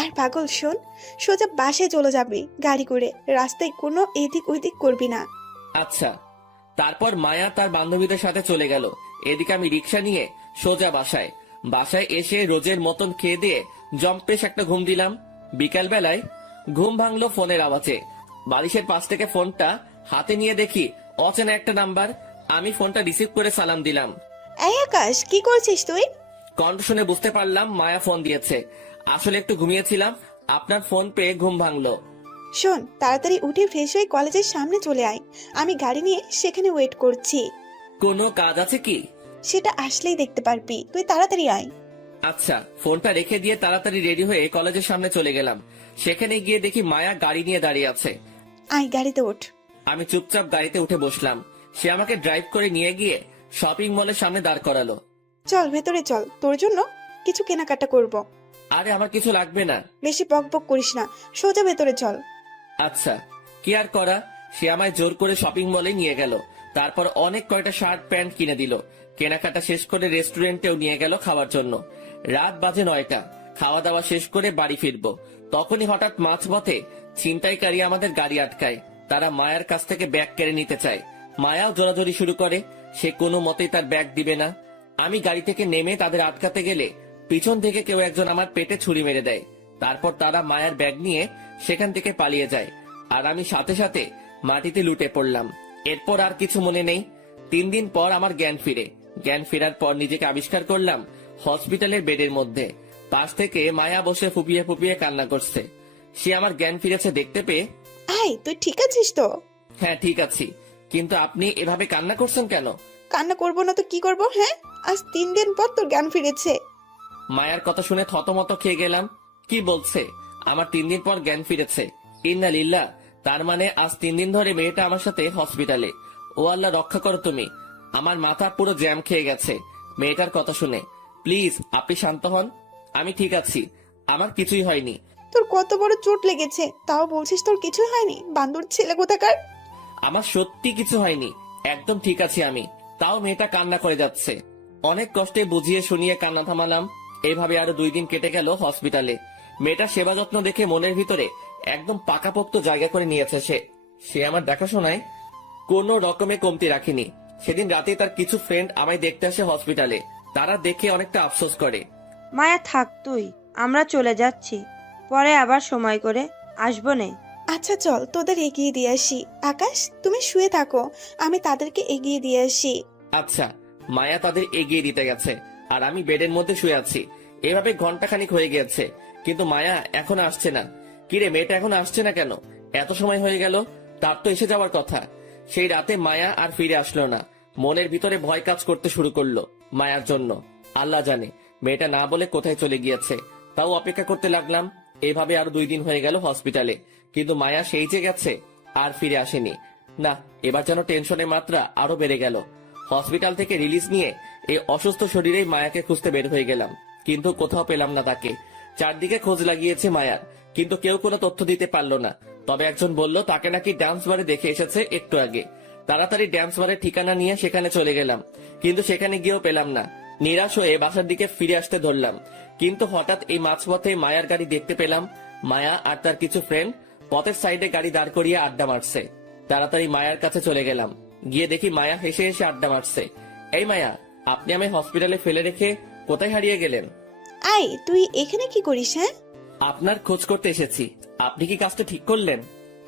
আর পাগল শোন, সোজা বাসায় চলে যাবি গাড়ি করে, রাস্তায় কোনো এদিক ওইদিক করবি না। আচ্ছা। তারপর মায়া তার বান্ধবীদের সাথে চলে গেল। এদিকে আমি রিক্সা নিয়ে সোজা বাসায়। বাসায় এসে রোজের মতন খেয়ে দিয়ে জম্পেশ একটা ঘুম দিলাম। বিকাল বেলায় ঘুম ভাঙলো ফোনের আওয়াজে। বালিশের পাশ থেকে ফোনটা হাতে নিয়ে দেখি অচেনা একটা নাম্বার। আমি ফোনটা রিসিভ করে সালাম দিলাম। এই আকাশ, কি করছিস তুই? কণ্ঠ শুনে বুঝতে পারলাম মায়া ফোন দিয়েছে। আসলে একটু ঘুমিয়েছিলাম, আপনার ফোন পেয়ে ঘুম ভাঙলো। শোন, তাড়াতাড়ি উঠে ফ্রেশ হয়ে কলেজের সামনে চলে আয়, আমি গাড়ি নিয়ে সেখানে ওয়েট করছি। কোনো কাজ আছে কি? সেটা আসলেই দেখতে পারবি, তুই তাড়াতাড়ি আয়। আচ্ছা, ফোনটা রেখে দিয়ে তাড়াতাড়ি রেডি হয়ে কলেজের সামনে চলে গেলাম। সেখানে গিয়ে দেখি মায়া গাড়ি নিয়ে দাঁড়িয়ে আছে। আয় গাড়িতে ওঠ। আমি চুপচাপ গাড়িতে উঠে বসলাম। সে আমাকে ড্রাইভ করে নিয়ে গিয়ে শপিং মলের সামনে দাঁড় করালো। চল ভেতরে চল, তোর জন্য কিছু কেনাকাটা করব। আরে আমার কিছু লাগবে না। বেশি বক বক করিস না, সোজা ভেতরে চল। আচ্ছা, কি আর করা, সে আমায় জোর করে শপিং মলে নিয়ে গেল। তারপর অনেক কয়টা শার্ট প্যান্ট কিনে দিল। কেনাকাটা শেষ করে রেস্টুরেন্টেও নিয়ে গেল খাওয়ার জন্য। রাত বাজে 9টা। খাওয়া দাওয়া শেষ করে বাড়ি ফিরবো, তখনই হঠাৎ মাঝপথে ছিনতাইকারী আমাদের গাড়ি আটকায়। তারা মায়ার কাছ থেকে ব্যাগ কেড়ে নিতে চায়। মায়াও জোরাজোরি শুরু করে। সে কোনো মতেই তার ব্যাগ দিবে না। আমি গাড়ি থেকে নেমে তাদের আটকাতে গেলে পিছন থেকে কেউ একজন আমার পেটে ছুরি মেরে দেয়। তারপর তারা মায়ের ব্যাগ নিয়ে সেখান থেকে পালিয়ে যায়, আর আমি সাথে সাথে মাটিতে লুটে পড়লাম। এরপর আর কিছু মনে নেই। 3 দিন পর আমার জ্ঞান ফিরে। জ্ঞান ফেরার পর নিজেকে আবিষ্কার করলাম হসপিটালের বেডের মধ্যে। পাশ থেকে মায়া বসে ফুপিয়ে ফুপিয়ে কান্না করছে। সে আমার জ্ঞান ফিরেছে দেখতে পেয়ে। আয়, তুই ঠিক আছিস তো? হ্যাঁ, ঠিক আছি, কিন্তু আপনি এভাবে কান্না করছেন কেন? কান্না করবো না তো কি করব? হ্যাঁ, আজ 3 দিন পর তোর জ্ঞান ফিরেছে। মায়ার কথা শুনে থতমত খেয়ে গেলাম। কি বলছে? আমার 3 দিন পর জ্ঞান ফিরেছে? ইন্না লিল্লাহ। তার মানে আজ 3 দিন ধরে মেয়েটা আমার সাথে হসপিটালে। ও আল্লাহ, রক্ষা করো তুমি। আমার মাথা পুরো জ্যাম খেয়ে গেছে মেয়েটার কথা শুনে। প্লিজ আপনি শান্ত হন। আমি ঠিক আছি, আমার কিছুই হয়নি। তোর কত বড় চোট লেগেছে, তাও বলছিস তোর কিছুই হয়নি? বান্দর ছেলে কোথাকার। আমার সত্যি কিছু হয়নি, একদম ঠিক আছি আমি। তাও মেয়েটা কান্না করে যাচ্ছে। অনেক কষ্টে বুঝিয়ে শুনিয়ে কান্না থামালাম। এইভাবে আরো 2 দিন কেটে গেল হসপিটালে। মেয়েটার সেবা যত্ন দেখে মনের ভিতরে একদম পাকাপোক্ত জায়গা করে নিয়েছে সে আমার দেখাশোনায় কোনো রকমে কমতি রাখেনি। সেদিন রাতে তার কিছু ফ্রেন্ড আমায় দেখতে আসে হসপিটালে। তারা দেখে অনেকটা আফসোস করে। মায়া থাক তুই, আমরা চলে যাচ্ছি, পরে আবার সময় করে আসবো নে। আচ্ছা চল, তোদের এগিয়ে দিয়ে আসি। আকাশ, তুমি শুয়ে থাকো, আমি তাদেরকে এগিয়ে দিয়ে আসি। আচ্ছা। মায়া তাদের এগিয়ে দিতে গেছে, আর আমি বেডের মধ্যে শুয়ে আছি। এভাবে ঘন্টাখানিক হয়ে গেছে, কিন্তু মায়া এখনো আসছে না। কিরে, মেয়েটা এখনো আসছে না কেন? এত সময় হয়ে গেল, তার তো এসে যাওয়ার কথা। সেই রাতে মায়া আর ফিরে আসলো না। মনের ভিতরে ভয় কাজ করতে শুরু করলো মায়ার জন্য। আল্লাহ জানে মেয়েটা না বলে কোথায় চলে গিয়েছে। তাও অপেক্ষা করতে লাগলাম। এভাবে আরো 2 দিন হয়ে গেল হসপিটালে, কিন্তু মায়া সেই যে গেছে, আর ফিরে আসেনি। না, এবার যেন টেনশনের মাত্রা আরো বেড়ে গেল। হসপিটাল থেকে রিলিজ নিয়ে এই অসুস্থ শরীরেই মায়াকে খুঁজতে বের হয়ে গেলাম, কিন্তু কোথাও পেলাম না তাকে। চারদিকে খোঁজ লাগিয়েছে মায়ার, কিন্তু কেউ কোনো তথ্য দিতে পারলো না। তবে একজন বলল তাকে নাকি ডান্স বারে দেখে এসেছে একটু আগে। তাড়াতাড়ি ডান্স বারের ঠিকানা নিয়ে সেখানে চলে গেলাম, কিন্তু সেখানে গিয়েও পেলাম না। নিরাশ হয়ে বাসার দিকে ফিরে আসতে ধরলাম, কিন্তু হঠাৎ এই মাঝপথে মায়ার গাড়ি দেখতে পেলাম। মায়া আর তার কিছু ফ্রেন্ড পথের সাইডে গাড়ি দাঁড় করিয়ে আড্ডা মারছে। তাড়াতাড়ি মায়ার কাছে চলে গেলাম। গিয়ে দেখি মায়া হেসে হেসে আড্ডা মারছে। এই মায়া, আপনি আমায় হসপিটালে ফেলে রেখে কোথায় হারিয়ে গেলেন? আয়, তুই এখানে কি করিস? হ্যাঁ, আপনার খোঁজ করতে এসেছি। আপনি কি কাজটা ঠিক করলেন?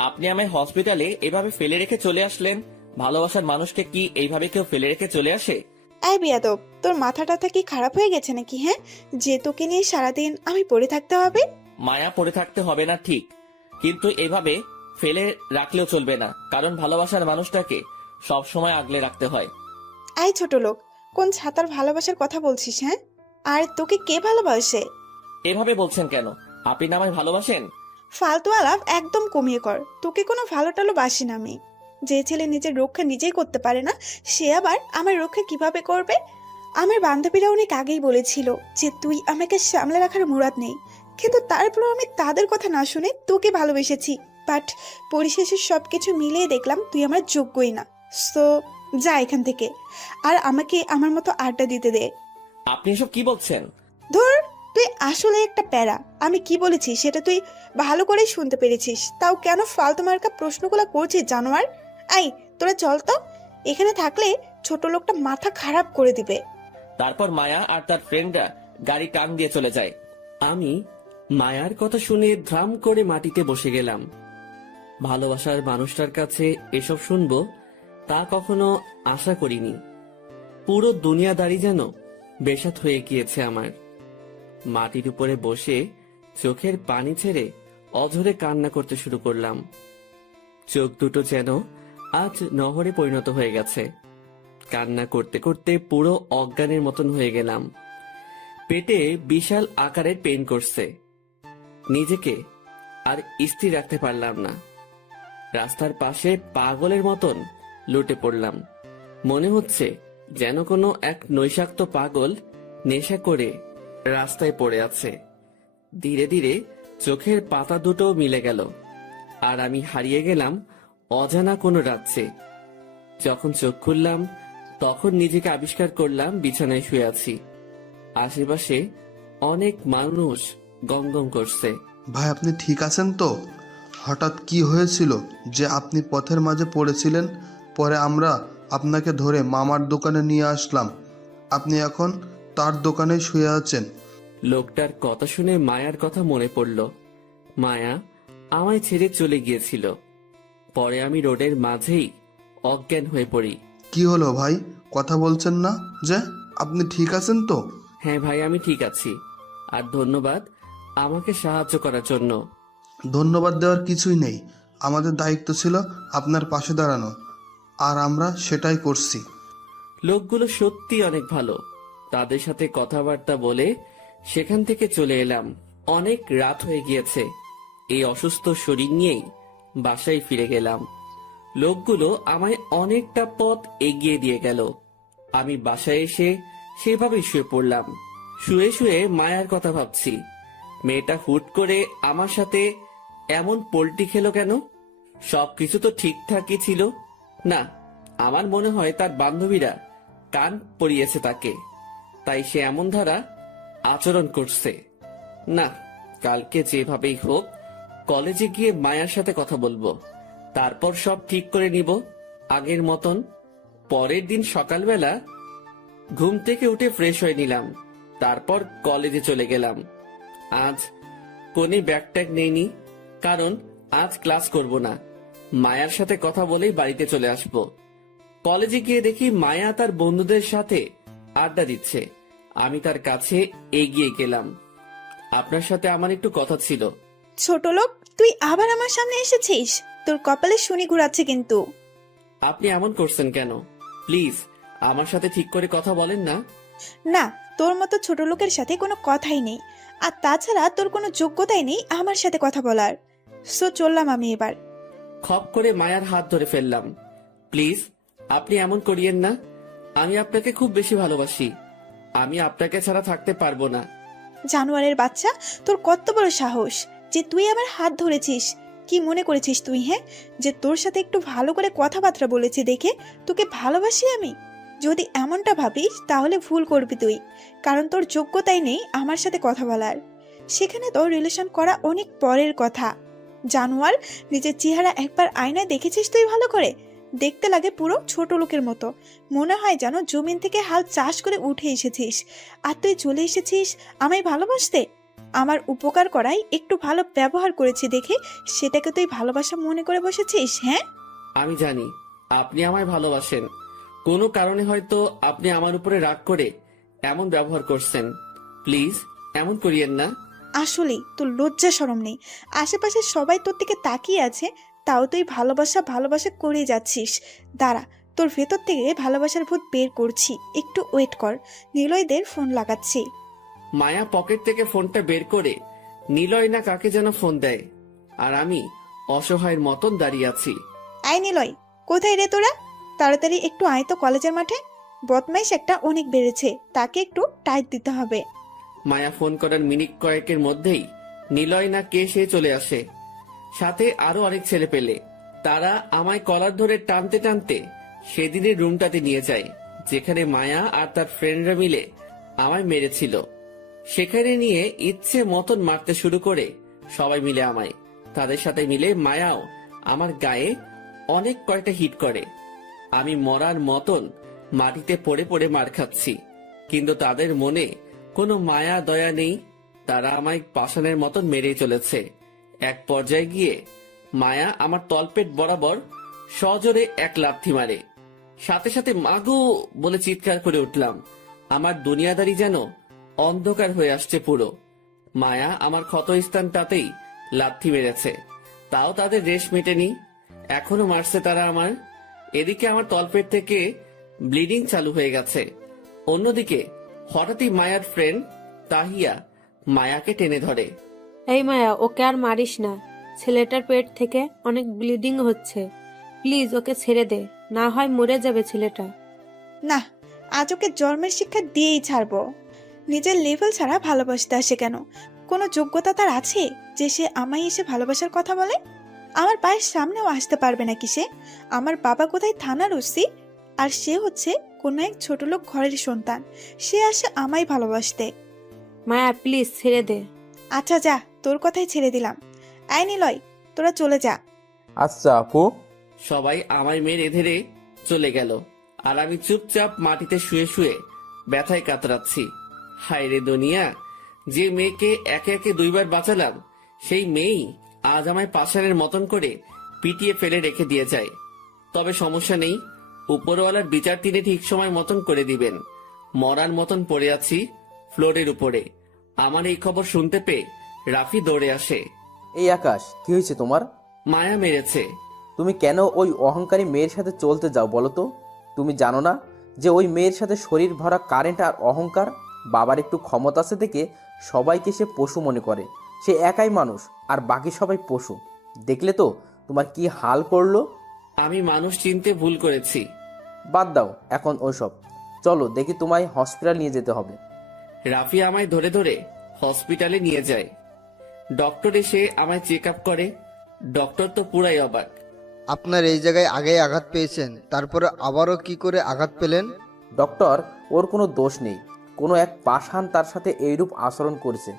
আপনি আমায় হসপিটালে এভাবে ফেলে রেখে চলে আসলেন। ভালোবাসার মানুষকে কি এইভাবে কেউ ফেলে রেখে চলে আসে? আয় বেয়াদব, তোর মাথাটা কি খারাপ হয়ে গেছে নাকি? হ্যাঁ, যে তোকে নিয়ে সারাদিন আমি পড়ে থাকতে হবে? মায়া পড়ে থাকতে হবে না ঠিক, কিন্তু এভাবে ফেলে রাখলেও চলবে না, কারণ ভালোবাসার মানুষটাকে সব সময় আগলে রাখতে হয়। আয় ছোট লোক, কোন ছাতার ভালোবাসার কথা বলছিস? হ্যাঁ, আর তোকে কে ভালোবাসে? এভাবে বলছেন কেন? আপনি না আমায় ভালোবাসেন? ফালতু আলাপ একদম কমিয়ে কর। তোকে কোনো ভালো টালো বাসি না আমি। যে ছেলে নিজের রক্ষা নিজেই করতে পারে না, সে আবার আমার রক্ষা কিভাবে করবে? আমার বান্ধবীরা অনেক আগেই বলেছিল যে তুই আমাকে সামলে রাখার মুরাদ নেই, কিন্তু তারপর আমি তাদের কথা না শুনে তোকে ভালোবেসেছি। বাট পরিশেষে সবকিছু মিলিয়ে দেখলাম তুই আমার যোগ্যই না। সো যা এখান থেকে, আর আমাকে আমার মতো আড্ডা দিতে দে। আপনি এসব কি বলছেন? ধুর, তুই আসলে একটা প্যারা। আমি কি বলেছি সেটা তুই ভালো করেই শুনতে পেরেছিস, তাও কেন ফালতু মার্কা প্রশ্নগুলো করছিস জানোয়ার? আই, তোরা চল তো, এখানে থাকলে ছোট লোকটা মাথা খারাপ করে দিবে। তারপর মায়া আর তার ফ্রেন্ডরা গাড়ি টান দিয়ে চলে যায়। আমি মায়ার কথা শুনে ধ্রাম করে মাটিতে বসে গেলাম। ভালোবাসার মানুষটার কাছে এসব শুনবো তা কখনো আশা করিনি। পুরো দুনিয়াদারি যেন বেসাত হয়ে গিয়েছে আমার। মাটির উপরে বসে চোখের পানি ছেড়ে অঝরে কান্না করতে শুরু করলাম। চোখ দুটো যেন আজ নহরে পরিণত হয়ে গেছে। কান্না করতে করতে পুরো অজ্ঞানের মতন হয়ে গেলাম। পেটে বিশাল আকারের পেন করছে, নিজেকে আর স্থির রাখতে পারলাম না। রাস্তার পাশে পাগলের মতন লুটে পড়লাম। মনে হচ্ছে যেন কোনো এক নৈশাক্ত পাগল নেশা করে রাস্তায় পড়ে আছে। ধীরে ধীরে চোখের পাতা দুটো মিলে গেল, আর আমি হারিয়ে গেলাম অজানা কোনো রাজ্যে। যখন চোখ খুললাম তখন নিজেকে আবিষ্কার করলাম বিছানায় শুয়ে আছি। আশেপাশে অনেক মানুষ গমগম করছে। ভাই, আপনি ঠিক আছেন তো? হঠাৎ কি হয়েছিল যে আপনি পথের মাঝে পড়েছিলেন? পরে আমরা আপনাকে ধরে মামার দোকানে নিয়ে আসলাম। আপনি এখন তার দোকানে শুয়ে আছেন। লোকটার কথা শুনে মায়ার কথা মনে পড়ল। মায়া আমায় ছেড়ে চলে গিয়েছিল। পরে আমি রোডের মাঝেই অজ্ঞান হয়ে পড়ি। কি হলো ভাই, কথা বলছেন না যে? আপনি ঠিক আছেন তো? হ্যাঁ ভাই, আমি ঠিক আছি। আর ধন্যবাদ আমাকে সাহায্য করার জন্য। ধন্যবাদ দেওয়ার কিছুই নেই। আমাদের দায়িত্ব ছিল আপনার পাশে দাঁড়ানো, আর আমরা সেটাই করছি। লোকগুলো সত্যি অনেক ভালো। তাদের সাথে কথাবার্তা বলে সেখান থেকে চলে এলাম। অনেক রাত হয়ে গিয়েছে। এই অসুস্থ শরীর নিয়েই বাসায় ফিরে গেলাম। লোকগুলো আমায় অনেকটা পথ এগিয়ে দিয়ে গেল। আমি বাসায় এসে সেভাবেই শুয়ে পড়লাম। শুয়ে শুয়ে মায়ার কথা ভাবছি। মেয়েটা হুট করে আমার সাথে এমন পোল্টি খেলো কেন? সবকিছু তো ঠিকঠাকই ছিল না। আমার মনে হয় তার বান্ধবীরা কান পরিয়েছে তাকে, তাই সে এমন ধারা আচরণ করছে। না, কালকে যেভাবেই হোক কলেজে গিয়ে মায়ার সাথে কথা বলবো, তারপর সব ঠিক করে নিব আগের মতন। পরের দিন সকালবেলা ঘুম থেকে উঠে ফ্রেশ হয়ে নিলাম, তারপর কলেজে চলে গেলাম। আজ কোনে ব্যাগ ট্যাগ নেইনি, কারণ আজ ক্লাস করব না। মায়ার সাথে কথা বলেই বাড়িতে চলে আসব। কলেজে গিয়ে দেখি মায়া তার বন্ধুদের সাথে আড্ডা দিচ্ছে। আমি তার কাছে এগিয়ে গেলাম। আপনার সাথে আমার একটু কথা ছিল। ছোট লোক, তুই আবার আমার সামনে এসেছিস? তোর কপালে শনি ঘুরাচ্ছে কিন্তু। আপনি এমন করছেন কেন? প্লিজ আমার সাথে ঠিক করে কথা বলেন না। না, তোর মতো ছোট লোকের সাথে কোনো কথাই নেই, আর তাছাড়া তোর কোনো যোগ্যতাই নেই আমার সাথে কথা বলার। সো চললাম আমি এবার। খপ করে মায়ার হাত ধরে ফেললাম। প্লিজ আপনি এমন করিয়েন না। আমি আপনাকে খুব বেশি ভালোবাসি। আমি আপনাকে ছাড়া থাকতে পারবো না। জানোয়ারের বাচ্চা, তোর কত বড় সাহস যে তুই আমার হাত ধরেছিস! কি মনে করেছিস তুই, হ্যাঁ, যে তোর সাথে একটু ভালো করে কথাবার্তা বলেছি দেখে তোকে ভালোবাসি আমি? যদি এমনটা ভাবিস তাহলে ভুল করবি তুই, কারণ তোর যোগ্যতাই নেই আমার সাথে কথা বলার। সেখানে তোর রিলেশন করা অনেক পরের কথা। জানোয়ার, নিজের চেহারা একবার আয়নায় দেখেছিস তুই ভালো করে? দেখতে লাগে পুরো ছোট লোকের মতো। মনে হয় যেন জমিন থেকে হাল চাষ করে উঠে এসেছিস, আর তুই চলে এসেছিস আমায় ভালোবাসতে। আমার উপকার করাই একটু ভালো ব্যবহার করেছি দেখে সেটাকে তুই ভালোবাসা মনে করে বসেছিস, হ্যাঁ? আমি জানি আপনি আমায় ভালোবাসেন। কোনো কারণে হয়তো আপনি আমার উপরে রাগ করে এমন ব্যবহার করছেন। প্লিজ এমন করিয়েন না। আসলেই তোর লজ্জা শরম নেই। আশেপাশে সবাই তোর দিকে তাকিয়ে আছে, তাও তুই ভালোবাসা ভালোবাসা করে যাচ্ছিস। দাঁড়া, তোর ভেতর থেকে ভালোবাসার ভূত বের করছি, একটু ওয়েট কর। নিলয়দের ফোন লাগাচ্ছি। মায়া পকেট থেকে ফোনটা বের করে নিলয় না কাকে যেন ফোন দেয়, আর আমি অসহায়ের মতন দাঁড়িয়ে আছি। আয় নিলয়, কোথায় রে তোরা? তাড়াতাড়ি একটু আয় তো কলেজের মাঠে। বদমাইশ একটা অনেক বেড়েছে, তাকে একটু টাইট দিতে হবে। মায়া ফোন করার মিনিট কয়েকের মধ্যেই নিলয় না কে সে চলে আসে, সাথে আরো অনেক ছেলে পেলে। তারা আমায় কলার ধরে টানতে টানতে সেদিনের রুমটাতে নিয়ে যায়, যেখানে মায়া আর তার ফ্রেন্ডরা মিলে আমায় মেরেছিল। সেখানে নিয়ে ইচ্ছে মতন মারতে শুরু করে সবাই মিলে আমায়। তাদের সাথে মিলে মায়াও আমার গায়ে অনেক কয়টা হিট করে। আমি মরার মতন মাটিতে পড়ে পড়ে মার খাচ্ছি, কিন্তু তাদের মনে কোনো মায়া দয়া নেই। তারা আমায় পাষাণের মতন মেরেই চলেছে। এক পর্যায়ে গিয়ে মায়া আমার তলপেট বরাবর সজোরে এক লাথি মারে। সাথে সাথে মাগো বলে চিৎকার করে উঠলাম। আমার দুনিয়াদারি যেন অন্ধকার হয়ে আসছে পুরো। মায়া আমার ক্ষতস্থানটাতেই লাথি মেরেছে, তাও তাদের রেশ মেটেনি। এখনো মারছে তারা আমার। এদিকে আমার তলপেট থেকে ব্লিডিং চালু হয়ে গেছে। অন্যদিকে হঠাৎই মায়ার ফ্রেন্ড তাহিয়া মায়াকে টেনে ধরে। এই মায়া, ওকে আর মারিস না। ছেলেটার পেট থেকে অনেক ব্লিডিং হচ্ছে, প্লিজ ওকে ছেড়ে দে, না হয় মরে যাবে ছেলেটা। না, আজ ওকে জন্মের শিক্ষা দিয়েই ছাড়বো। নিজের লেভেল ছাড়া ভালোবাসতে আসে কেন? কোনো যোগ্যতা তার আছে যে সে আমায় এসে ভালোবাসার কথা বলে? আমার পায়ের সামনেও আসতে পারবে নাকি সে? আমার বাবা কোথায় থানার ওসি, আর সে হচ্ছে কোনো এক ছোট লোক ঘরের সন্তান। সে আসে আমায় ভালোবাসতে। মায়া প্লিজ ছেড়ে দে। আচ্ছা যা, তোর কথাই ছেড়ে দিলাম। আই নিলয়, তোরা চলে যা। আচ্ছা আপু। সবাই আমায় মেরে ধরে চলে গেল, আর আমি চুপচাপ মাটিতে শুয়ে শুয়ে ব্যথায় কাতরাচ্ছি। হায় রে দুনিয়া, যে মেয়েকে একে একে দুইবার বাঁচালাম, সেই মেয়েই আজ আমায় পাষাণের মতন করে পিটিয়ে ফেলে রেখে দিয়ে যায়। তবে সমস্যা নেই, উপরওয়ালার বিচার তিনি ঠিক সময় মতন করে দিবেন। মরার মতন পড়ে আছি ফ্লোরের উপরে। আমার এই খবর শুনতে পেয়ে রাফি দৌড়ে আসে। এই আকাশ, কি হয়েছে তোমার? মায়া মেরেছে। তুমি কেন ওই অহংকারী মেয়ের সাথে চলতে যাও বলো তো? তুমি জানো না যে ওই মেয়ের সাথে শরীর ভরা কারেন্ট আর অহংকার? বাবার একটু ক্ষমতা আছে দেখে সবাইকে সে পশু মনে করে। সে একাই মানুষ আর বাকি সবাই পশু। দেখলে তো তোমার কি হাল করলো? আমি মানুষ চিনতে ভুল করেছি। বাদ দাও এখন ওইসব, চলো দেখি তোমায় হসপিটাল নিয়ে যেতে হবে। রাফি আমায় ধরে ধরে হসপিটালে নিয়ে যায়। ডক্টর এসে আমায় চেক আপ করে। ডক্টর তো পুরাই অবাক। আপনার এই জায়গায় আগেই আঘাত পেয়েছেন, তারপরে আবারও কি করে আঘাত পেলেন? ডক্টর, ওর কোনো দোষ নেই। কোনো এক পাষাণ তার সাথে এইরূপ আচরণ করেছে।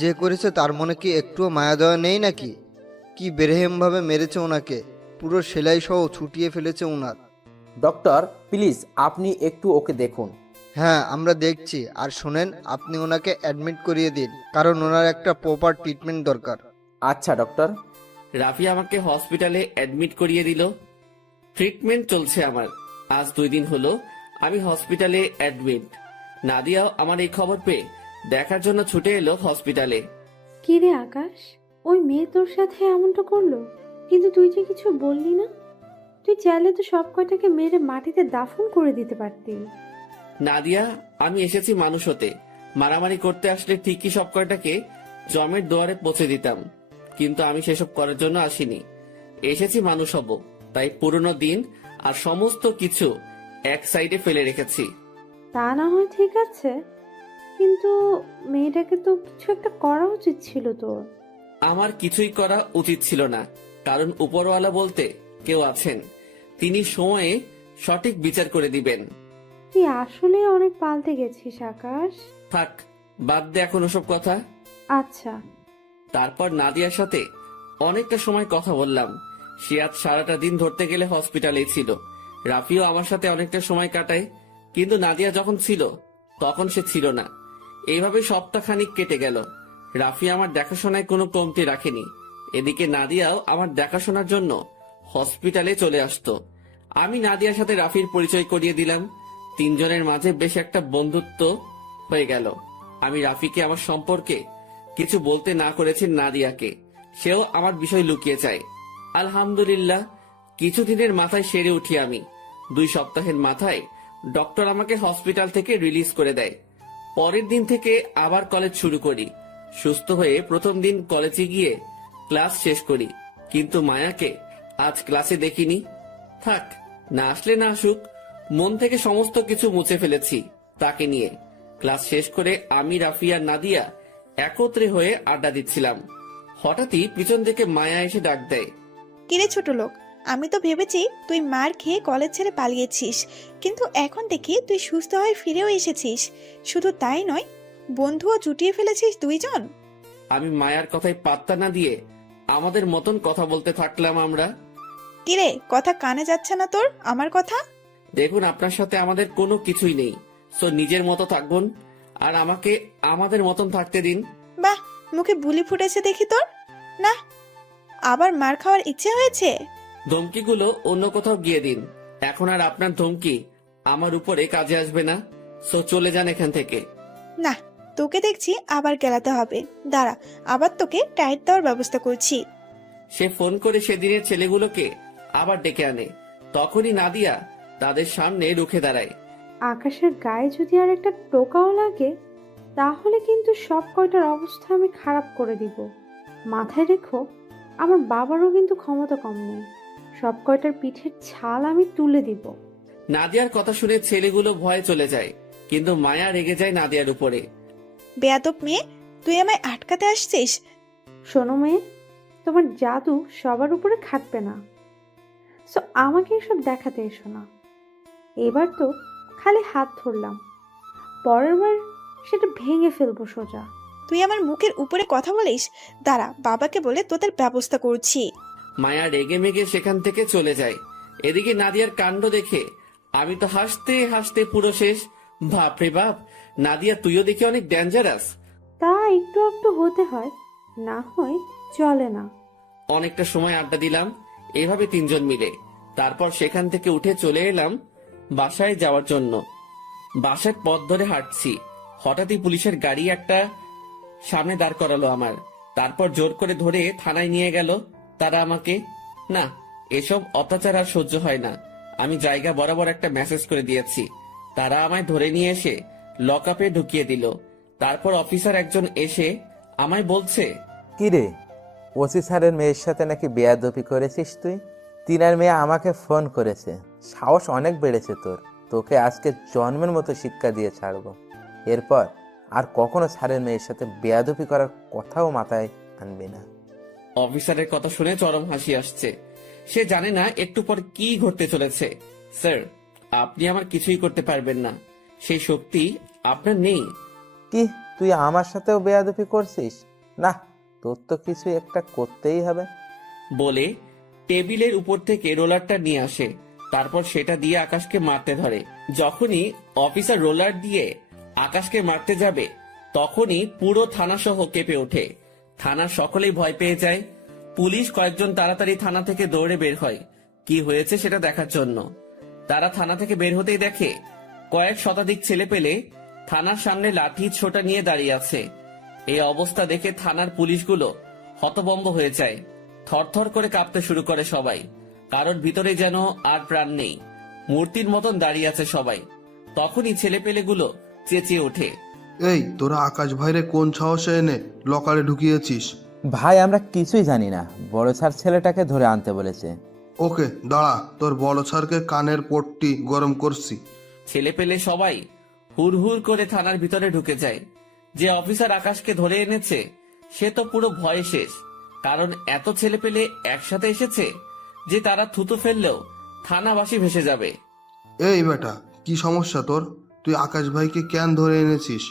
যে করেছে তার মনে কি একটুও মায়া দেওয়া নেই নাকি? কি বেরহেমভাবে মেরেছে ওনাকে, পুরো সেলাই সহ ছুটিয়ে ফেলেছে ওনার। ডক্টর প্লিজ আপনি একটু ওকে দেখুন। হ্যাঁ আমরা দেখছি। আর শোনেন, আপনি ওনাকে অ্যাডমিট করিয়ে দিন, কারণ ওনার একটা প্রপার ট্রিটমেন্ট দরকার। আচ্ছা ডক্টর। রাফি আমাকে হসপিটালে অ্যাডমিট করিয়ে দিল। ট্রিটমেন্ট চলছে আমার। আজ 2 দিন হলো আমি হসপিটালে অ্যাডমিট। নাদিয়াও আমার এই খবর পেয়ে দেখার জন্য ছুটে এলো হসপিটালে। কি রে আকাশ, ওই মেয়ে তোর সাথে এমনটা করলো, কিন্তু তুই যে কিছু বললি না? তুই চাইলে তো সব কয়টাকে মেরে মাটিতে দাফন করে দিতে পারতি। নাদিয়া, আমি এসেছি মানুষ হতে। মারামারি করতে আসলে ঠিকই সব কয়টাকে জমের দুয়ারে পৌঁছে দিতাম, কিন্তু আমি সেসব করার জন্য আসিনি। এসেছি মানুষ হব, তাই পুরনো দিন আর সমস্ত কিছু এক সাইডে ফেলে রেখেছি। তা না হয় ঠিক আছে, কিন্তু মেয়েটাকে তো কিছু একটা করা উচিত ছিল তোর। আমার কিছুই করা উচিত ছিল না, কারণ উপরওয়ালা বলতে কেউ আছেন। তিনি সময়ে সঠিক বিচার করে দিবেন। তুই আসলে অনেক পাল্টে গেছিস আকাশ। থাক, বাদ দে এখন ওসব কথা। আচ্ছা। তারপর নাদিয়ার সাথে অনেকটা সময় কথা বললাম। সে আজ সারাটা দিন ধরতে গেলে হসপিটালেই ছিল। রাফিও আমার সাথে অনেকটা সময় কাটায়, কিন্তু নাদিয়া যখন ছিল তখন সে ছিল না। এইভাবে সপ্তাহখানিক কেটে গেল। রাফি আমার দেখাশোনায় কোনো কমতি রাখেনি। এদিকে নাদিয়াও আমার দেখাশোনার জন্য হসপিটালে চলে আসতো। আমি নাদিয়ার সাথে রাফির পরিচয় করিয়ে দিলাম। 3 জনের মাঝে বেশ একটা বন্ধুত্ব হয়ে গেল। আমি রাফিকে আমার সম্পর্কে কিছু বলতে না করেছি নাদিয়াকে। সেও আমার বিষয় লুকিয়ে চায়। আলহামদুলিল্লাহ, কিছুদিনের মাথায় সেরে উঠি আমি। 2 সপ্তাহের মাথায় ডক্টর আমাকে হসপিটাল থেকে রিলিজ করে দেয়। পরের দিন থেকে আবার কলেজ শুরু করি। সুস্থ হয়ে প্রথম দিন কলেজে গিয়ে ক্লাস শেষ করি, কিন্তু মায়াকে আজ ক্লাসে দেখিনি। থাক, না আসলে না আসুক, মন থেকে সমস্ত কিছু মুছে ফেলেছি তাকে নিয়ে। ক্লাস শেষ করে আমি, রাফি আর নাদিয়া একত্রে হয়ে আড্ডা দিচ্ছিলাম। হঠাৎই পিছন থেকে মায়া এসে ডাক দেয়। কিরে ছোট লোক, আমি তো ভেবেছি তুই মার খেয়ে কলেজ ছেড়ে পালিয়েছিস, কিন্তু এখন দেখি তুই সুস্থ হয়ে ফিরেও এসেছিস। শুধু তাই নয়, বন্ধুও জুটিয়ে ফেলেছিস 2 জন। আমি মায়ার কথায় পাত্তা না দিয়ে আমাদের মতন কথা বলতে থাকলাম আমরা। কিরে, কথা কানে যাচ্ছে না তোর আমার কথা? দেখুন, আপনার সাথে আমাদের কোনো কিছুই নেই, সো নিজের মতো থাকবেন আর আমাকে আমাদের মতন থাকতে দিন। বাহ, মুখে বুলি ফুটেছে দেখি তোর। না, আবার মার খাওয়ার ইচ্ছে হয়েছে? ধমকিগুলো অন্য কোথাও গিয়ে দিন। এখন আর আপনার ধমকি আমার উপরে কাজে আসবে না, সো চলে যান এখান থেকে। না, তোকে দেখছি আবার গেলাতে হবে। দাঁড়া, আবার তোকে টাইট দেওয়ার ব্যবস্থা করছি। সে ফোন করে সেদিনের ছেলেগুলোকে আবার ডেকে আনে। তখনই নাদিয়া তাদের সামনে রুখে দাঁড়ায়। আকাশের গায়ে যদি আর একটা টোকাও লাগে তাহলে কিন্তু সব কয়টার অবস্থা আমি খারাপ করে দিব। মাথায় রেখো, আমার বাবারও কিন্তু ক্ষমতা কম নেই। সব কয়টার পিঠের ছাল আমি তুলে দিব। নাদিয়ার কথা শুনে ছেলেগুলো ভয়ে চলে যায়, কিন্তু মায়া রেগে যায় নাদিয়ার উপরে। বেয়াদব মেয়ে, তুই আমায় আটকাতে আসছিস? শোনো মেয়ে, তোমার জাদু সবার উপরে খাটবে না, সো আমাকে এসব দেখাতে এসো না। এবার তো খালি হাত ধরলাম, পরের বার সেটা ভেঙে ফেলবো সোজা। তুই আমার মুখের উপরে কথা বলিস? দাঁড়া, বাবাকে বলে তোদের ব্যবস্থা করছি। মায়া রেগে মেগে সেখান থেকে চলে যায়। এদিকে নাদিয়ার কাণ্ড দেখে আমি তো হাসতে হাসতে পুরো শেষ। বাপরে বাপ, নাদিয়া তুইও দেখি অনেক ডেঞ্জারাস। তা একটু একটু হতে হয়, না হয় চলে না। অনেকটা সময় আড্ডা দিলাম এভাবে তিনজন মিলে। তারপর সেখান থেকে উঠে চলে এলাম বাসায় যাওয়ার জন্য। বাসার পথ ধরে হাঁটছি, হঠাৎই পুলিশের গাড়ি একটা সামনে দাঁড় করালো আমার। তারপর জোর করে ধরে থানায় নিয়ে গেল তারা আমাকে। না, এসব অত্যাচার আর সহ্য হয় না। আমি জায়গা বরাবর একটা মেসেজ করে দিয়েছি। তারা আমায় ধরে নিয়ে এসে লকআপে ঢুকিয়ে দিল। তারপর অফিসার একজন এসে আমায় বলছে, কিরে, ওসি স্যারের মেয়ের সাথে নাকি বেয়াদবি করেছিস তুই? তিনার মেয়ে আমাকে ফোন করেছে। সাহস অনেক বেড়েছে তোর। তোকে আজকে জন্মের মতো শিক্ষা দিয়ে ছাড়বো। এরপর আর কখনো স্যারের মেয়ের সাথে বেয়াদবি করার কথাও মাথায় আনবি না। অফিসারের কথা শুনে চরম হাসি আসছে। সে জানে না একটু পর কি ঘটতে চলেছে। স্যার, আপনি আমার কিছুই করতে পারবেন না, সেই শক্তি আপনার নেই। কি, তুই আমার সাথেও বেয়াদবি করছিস? না, তোর তো কিছু একটা করতেই হবে। বলে টেবিলের উপর থেকে রোলারটা নিয়ে আসে। তারপর সেটা দিয়ে আকাশকে মারতে ধরে। যখনই অফিসার রোলার দিয়ে আকাশকে মারতে যাবে তখনই পুরো থানা সহ কেঁপে ওঠে। থানার সকলেই ভয় পেয়ে যায়। পুলিশ কয়েকজন তাড়াতাড়ি থানা থেকে দৌড়ে বের হয় কি হয়েছে সেটা দেখার জন্য। তারা থানা থেকে বের হতেই দেখে কয়েক শতাধিক ছেলে পেলে থানার সামনে লাঠি ছোটা নিয়ে দাঁড়িয়ে আছে। এই অবস্থা দেখে থানার পুলিশগুলো হতভম্ব হয়ে যায়। থরথর করে কাঁপতে শুরু করে সবাই। কারোর ভিতরে যেন আর প্রাণ নেই, মূর্তির মতন দাঁড়িয়ে আছে সবাই। তখনই ছেলেপেলেগুলো চেঁচিয়ে ওঠে, এই তোরা আকাশ ভাইরে কোন সাহসে এনে লকারে ঢুকিয়েছিস? ভাই, আমরা কিছুই জানি না। বড় স্যার ছেলেটাকে ধরে আনতে বলেছে। ওকে দাঁড়া, তোর বড় স্যারকে কানের পট্টি গরম করছি। ছেলেপেলে সবাই হুড় হুড় করে থানার ভিতরে ঢুকে যায়। যে অফিসার আকাশকে ধরে এনেছে সে তো পুরো ভয়ে শেষ, কারণ এত ছেলেপেলে একসাথে এসেছে যে তারা থুতু ফেললেও থানাবাসী ভেসে যাবে। এই বেটা, কি সমস্যা তোর? তুই আকাশ ভাইকে কেন ধরে এনেছিস?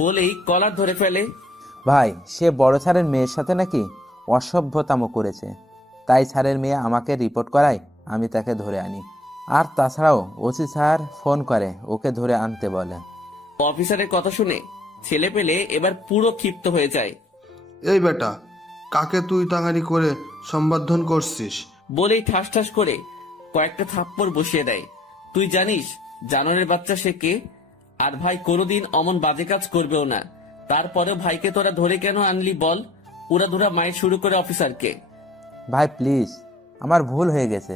বলেই কলার ধরে ফেলে। ভাই, সে বড় স্যারের মেয়ের সাথে নাকি অসভ্যতামো করেছে, তাই স্যারের মেয়ে আমাকে রিপোর্ট করায়, আমি তাকে ধরে আনি। আর তাছাড়াও ওসি স্যার ফোন করে ওকে ধরে আনতে বলে। অফিসারের কথা শুনে ছেলেপেলে এবার পুরো ক্ষিপ্ত হয়ে যায়। এই বেটা, কাকে তুই টাঙারি করে সম্বোধন করছিস? বলেই ঠাস ঠাস করে কয়েকটা থাপ্পড় বসিয়ে দেয়। তুই জানিস জানোয়ারের বাচ্চা সে কে? আর ভাই কোনোদিন অমন বাজে কাজ করবেও না। তারপরেও ভাইকে তোরা ধরে কেন আনলি বল? উড়াধুরা মাইর শুরু করে অফিসারকে। ভাই প্লিজ, আমার ভুল হয়ে গেছে।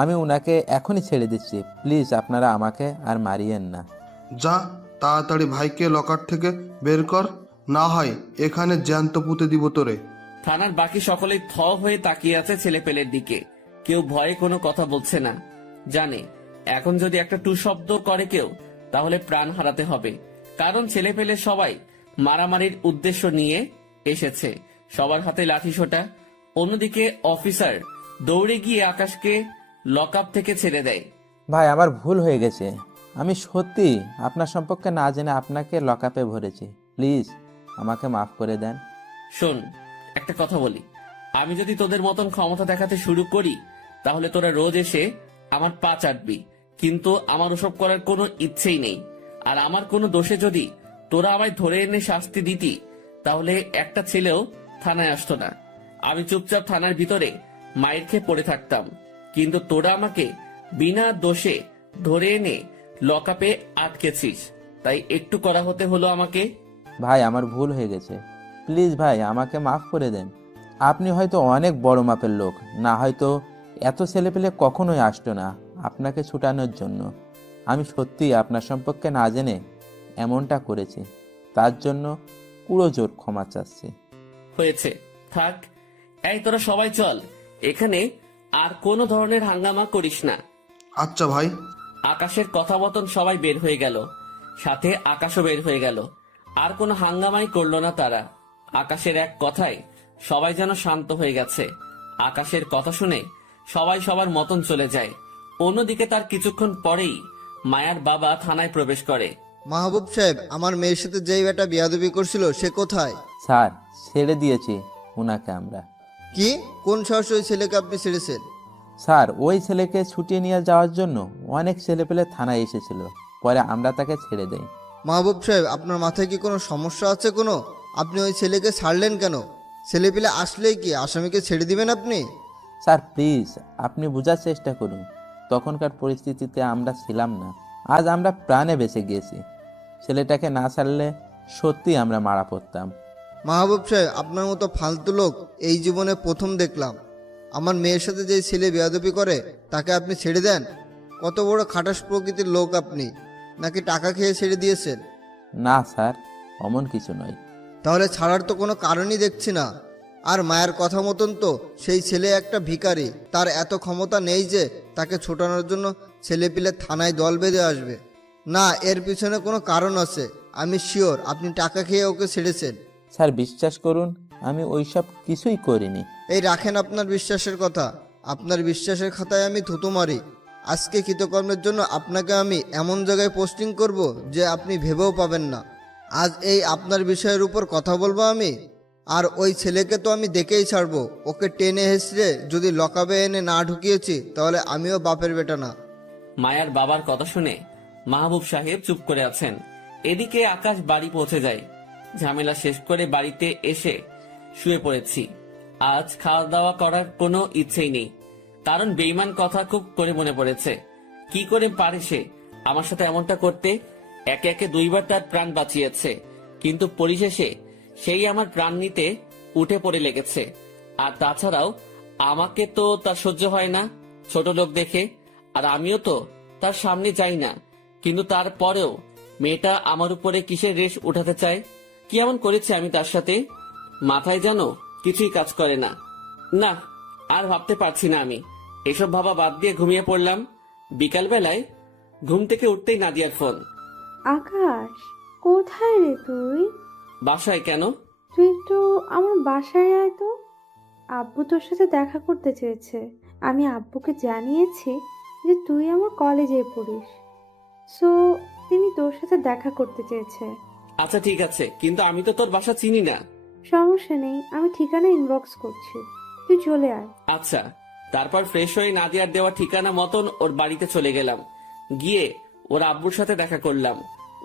আমি উনাকে এখনই ছেড়ে দিচ্ছি। প্লিজ আপনারা আমাকে আর মারিয়েন না। যা, তাড়াতাড়ি ভাইকে লকার থেকে বের কর, না হয় এখানে জ্যান্ত পুঁতে দিব তোরে। থানার বাকি সকলেই থ হয়ে তাকিয়ে আছে ছেলেপেলের দিকে। কেউ ভয়ে কোনো কথা বলছে না। জানে এখন যদি একটা টু শব্দ করে কেউ তাহলে প্রাণ হারাতে হবে। কারণ ছেলেপেলে সবাই মারামারির উদ্দেশ্য নিয়ে এসেছে। সবার হাতে লাঠি সোটা। অন্যদিকে অফিসার দৌড়ে গিয়ে আকাশকে লকআপ থেকে ছেড়ে দেয়। ভাই, আমার ভুল হয়ে গেছে। আমি সত্যি আপনার সম্পর্কে না জেনে আপনাকে লকআপে ভরেছি। প্লিজ আমাকে মাফ করে দেন। শোন, একটা কথা বলি, আমি যদি তোদের মতন ক্ষমতা দেখাতে শুরু করি তাহলে তোরা রোজ এসে আমার পা চাটবি, কিন্তু আমার ওসব করার কোনো ইচ্ছেই নেই। আর আমার কোনো দোষে যদি তোরা আমায় ধরে এনে শাস্তি দিতি তাহলে একটা ছেলেও থানায় আসতো না। আমি চুপচাপ থানার ভিতরে মায়ের খেয়ে পড়ে থাকতাম। কিন্তু তোরা আমাকে বিনা দোষে ধরে এনে লকআপে আটকেছিস, তাই একটু করা হতে হলো আমাকে। ভাই, আমার ভুল হয়ে গেছে। প্লিজ ভাই, আমাকে মাফ করে দেন। আপনি হয়তো অনেক বড় মাপের লোক, না হয়তো এত ছেলেপেলে কখনোই আসতো না। আপনাকে ছুটানোর জন্য। আমি সত্যিই আপনার সম্পর্কে না জেনে এমনটা করেছি, তার জন্য পুরো জোর ক্ষমা চাচ্ছি। হয়েছে, থাক। এই তোরা সবাই চল, এখানে আর কোনো ধরনের হাঙ্গামা করিস না। আচ্ছা ভাই। আকাশের কথা মতন সবাই বের হয়ে গেল, সাথে আকাশও বের হয়ে গেল। আর কোনো হাঙ্গামাই করলো না তারা। আকাশের এক কথায় সবাই যেন শান্ত হয়ে গেছে। আকাশের কথা শুনে সবাই সবার মতন চলে যায়। অন্যদিকে তার কিছুক্ষণ পরেই মায়ার বাবা থানায় প্রবেশ করে। মাহবুব সাহেব, আমার মেয়ের সাথে যেই বেটা বিয়াদবি করছিল সে কোথায়? স্যার, ছেড়ে দিয়েছি ওনাকে আমরা। কি? কোন সাহসে ওই ছেলেকে আপনি ছেড়েছেন? স্যার, ওই ছেলেকে ছুটিয়ে নিয়ে যাওয়ার জন্য অনেক ছেলেপেলে থানায় এসেছিল, পরে আমরা তাকে ছেড়ে দেই। মাহবুব সাহেব, আপনার মাথায় কি কোনো সমস্যা আছে কোনো? আপনি ওই ছেলেকে ছাড়লেন কেন? ছেলেপিলে আসলেই কি আসামিকে ছেড়ে দিবেন আপনি? স্যার প্লিজ, আপনি বোঝার চেষ্টা করুন। তখনকার পরিস্থিতিতে আমরা ছিলাম না, আজ আমরা প্রাণে বেঁচে গিয়েছি। ছেলেটাকে না ছাড়লে সত্যি আমরা মারা পড়তাম। মাহবুব সাহেব, আপনার মতো ফালতু লোক এই জীবনে প্রথম দেখলাম। আমার মেয়ের সাথে যে ছেলে বেয়াদবি করে তাকে আপনি ছেড়ে দেন? কত বড় খাটাস প্রকৃতির লোক আপনি! নাকি টাকা খেয়ে ছেড়ে দিয়েছেন? না স্যার, অমন কিছু নয়। তাহলে ছাড়ার তো কোনো কারণই দেখছি না। আর মায়ের কথা মতন তো সেই ছেলে একটা ভিখারি, তার এত ক্ষমতা নেই যে তাকে ছোটানোর জন্য ছেলেপিলে থানায় দল বেঁধে আসবে। না, এর পিছনে কোনো কারণ আছে। আমি শিওর আপনি টাকা খেয়ে ওকে ছেড়েছেন। স্যার বিশ্বাস করুন, আমি ওইসব কিছুই করিনি। এই রাখেন আপনার বিশ্বাসের কথা। আপনার বিশ্বাসের খাতায় আমি থুতু মারি। আজকে কৃতকর্মের জন্য আপনাকে আমি এমন জায়গায় পোস্টিং করব যে আপনি ভেবেও পাবেন না। আজ এই আপনার বিষয়ের উপর কথা বলবো আমি। আর ওই ছেলেকে তো আমি দেখেই ছাড়বো। ওকে টেনে হেসড়ে যদি লকাবে এনে না ঢুকিয়েছি তাহলে আমিও বাপের বেটা না। মায়ার বাবার কথা শুনে মাহবুব সাহেব চুপ করে আছেন। এদিকে আকাশ বাড়ি পৌঁছে যায়। ঝামেলা শেষ করে বাড়িতে এসে শুয়ে পড়েছি। আজ খাওয়া দাওয়া করার কোনো ইচ্ছেই নেই, কারণ বেঈমান কথা খুব করে মনে পড়েছে। কি করে পারে সে আমার সাথে এমনটা করতে? একে একে দুইবার তার প্রাণ বাঁচিয়েছে, কিন্তু পরিশেষে সেই আমার প্রাণ নিতে উঠে পড়ে লেগেছে। আর তাছাড়াও আমাকে তো তার সহ্য হয় না ছোট লোক দেখে, আর আমিও তো তার সামনে যাই না। কিন্তু তারপরেও মেয়েটা আমার উপরে কিসের রেশ উঠাতে চায়? কি এমন করেছে আমি তার সাথে? মাথায় যেন কিছুই কাজ করে না। না, আর ভাবতে পারছি না আমি। এসব ভাবা বাদ দিয়ে ঘুমিয়ে পড়লাম। বিকালবেলায় ঘুম থেকে উঠতেই নাদিয়ার ফোন। আকাশ, কোথায় রে তুই? বাসায়। কেন? তুই একটু আমার বাসায় আয় তো। আব্বু তোর সাথে দেখা করতে চেয়েছে। আমি আব্বুকে জানিয়েছি যে তুই আমার কলেজে পড়িস, সো তিনি তোর সাথে দেখা করতে চেয়েছে। আচ্ছা ঠিক আছে, কিন্তু আমি তো তোর বাসা চিনি না। সমস্যা নেই, আমি ঠিকানা ইনবক্স করছি, তুই চলে আয়। আচ্ছা। তারপর ফ্রেশ হয়ে নাদিয়ার দেওয়া ঠিকানা মতন ওর বাড়িতে চলে গেলাম। গিয়ে ওর আব্বুর সাথে দেখা করলাম।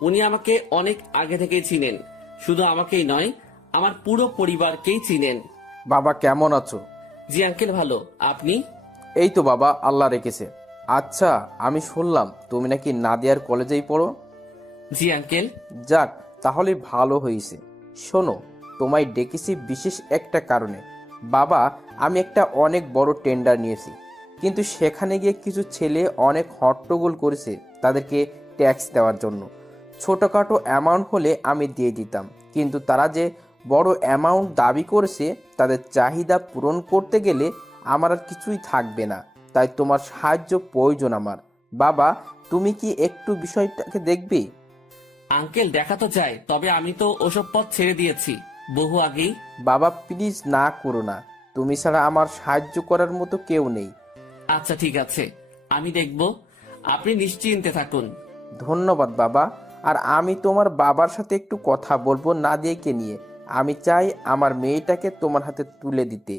উনি আমাকে অনেক আগে থেকেই চিনেন। শুধু আমাকেই নয়, আমার পুরো পরিবারকেই চিনেন। বাবা কেমন আছো? জি আঙ্কেল, ভালো। আপনি? এই তো বাবা, আল্লাহ রেখেছে। আচ্ছা, আমি শুনলাম তুমি নাকি নাদিয়ার কলেজেই পড়ো। জি আঙ্কেল। যাক, তাহলে ভালো হয়েছে। শোনো, তোমায় ডেকেছি বিশেষ একটা কারণে। বাবা, আমি একটা অনেক বড় টেন্ডার নিয়েছি, কিন্তু সেখানে গিয়ে কিছু ছেলে অনেক হট্টগোল করেছে তাদেরকে ট্যাক্স দেওয়ার জন্য। ছোটোখাটো অ্যামাউন্ট হলে আমি দিয়ে দিতাম, কিন্তু তারা যে বড় অ্যামাউন্ট দাবি করেছে, তাদের চাহিদা পূরণ করতে গেলে আমার আর কিছুই থাকবে না। তাই তোমার সাহায্য প্রয়োজন আমার। বাবা, তুমি কি একটু বিষয়টাকে দেখবে? আঙ্কেল, দেখা তো যায়, তবে আমি তো ওসব পথ ছেড়ে দিয়েছি বহু আগেই। বাবা প্লিজ না করো না, তুমি ছাড়া আমার সাহায্য করার মতো কেউ নেই। আচ্ছা ঠিক আছে, আমি দেখব। আপনি নিশ্চিন্তে থাকুন। ধন্যবাদ বাবা। আর আমি তোমার বাবার সাথে একটু কথা বলবো নাদিয়াকে নিয়ে। আমি চাই আমার মেয়েটাকে তোমার হাতে তুলে দিতে।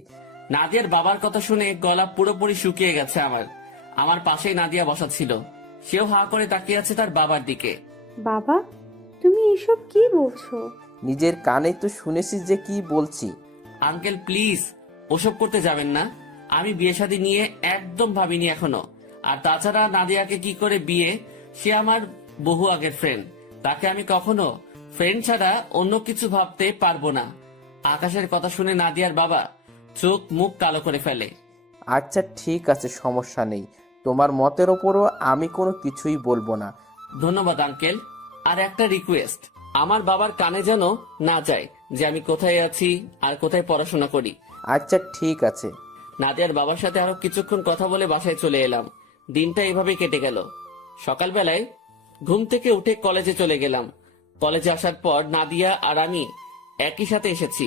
নাদিয়ার বাবার কথা শুনে গলা পুরোপুরি শুকিয়ে গেছে আমার। আমার পাশেই নাদিয়া বসা ছিল। সেও হা করে তাকিয়ে আছে তার বাবার দিকে। বাবা, তুমি এসব কি বলছো? নিজের কানে তো শুনেছি যে কি বলছি। আঙ্কেল প্লিজ, ওসব করতে যাবেন না। আমি বিয়ে শাদী নিয়ে একদম ভাবিনি এখনো। আর তাছাড়া নাদিয়াকে কি করে বিয়ে? সে আমার বহু আগের ফ্রেন্ড। তাকে আমি কখনো ফ্রেন্ড ছাড়া অন্য কিছু ভাবতে পারবো না। আকাশের কথা শুনে নাদিয়ার বাবা চোখ মুখ কালো করে ফেলে। আচ্ছা ঠিক আছে, সমস্যা নেই। তোমার মতের ওপরও আমি কোনো কিছুই বলবো না। ধন্যবাদ আঙ্কেল। আর একটা রিকোয়েস্ট, আমার বাবার কানে যেন না যায় যে আমি কোথায় আছি আর কোথায় পড়াশোনা করি। আচ্ছা ঠিক আছে। নাদিয়ার বাবার সাথে আরো কিছুক্ষণ কথা বলে বাসায় চলে এলাম। দিনটা এভাবেই কেটে গেল। সকালবেলায় ঘুম থেকে উঠে কলেজে চলে গেলাম। কলেজে আসার পর নাদিয়া আর আমি একই সাথে এসেছি।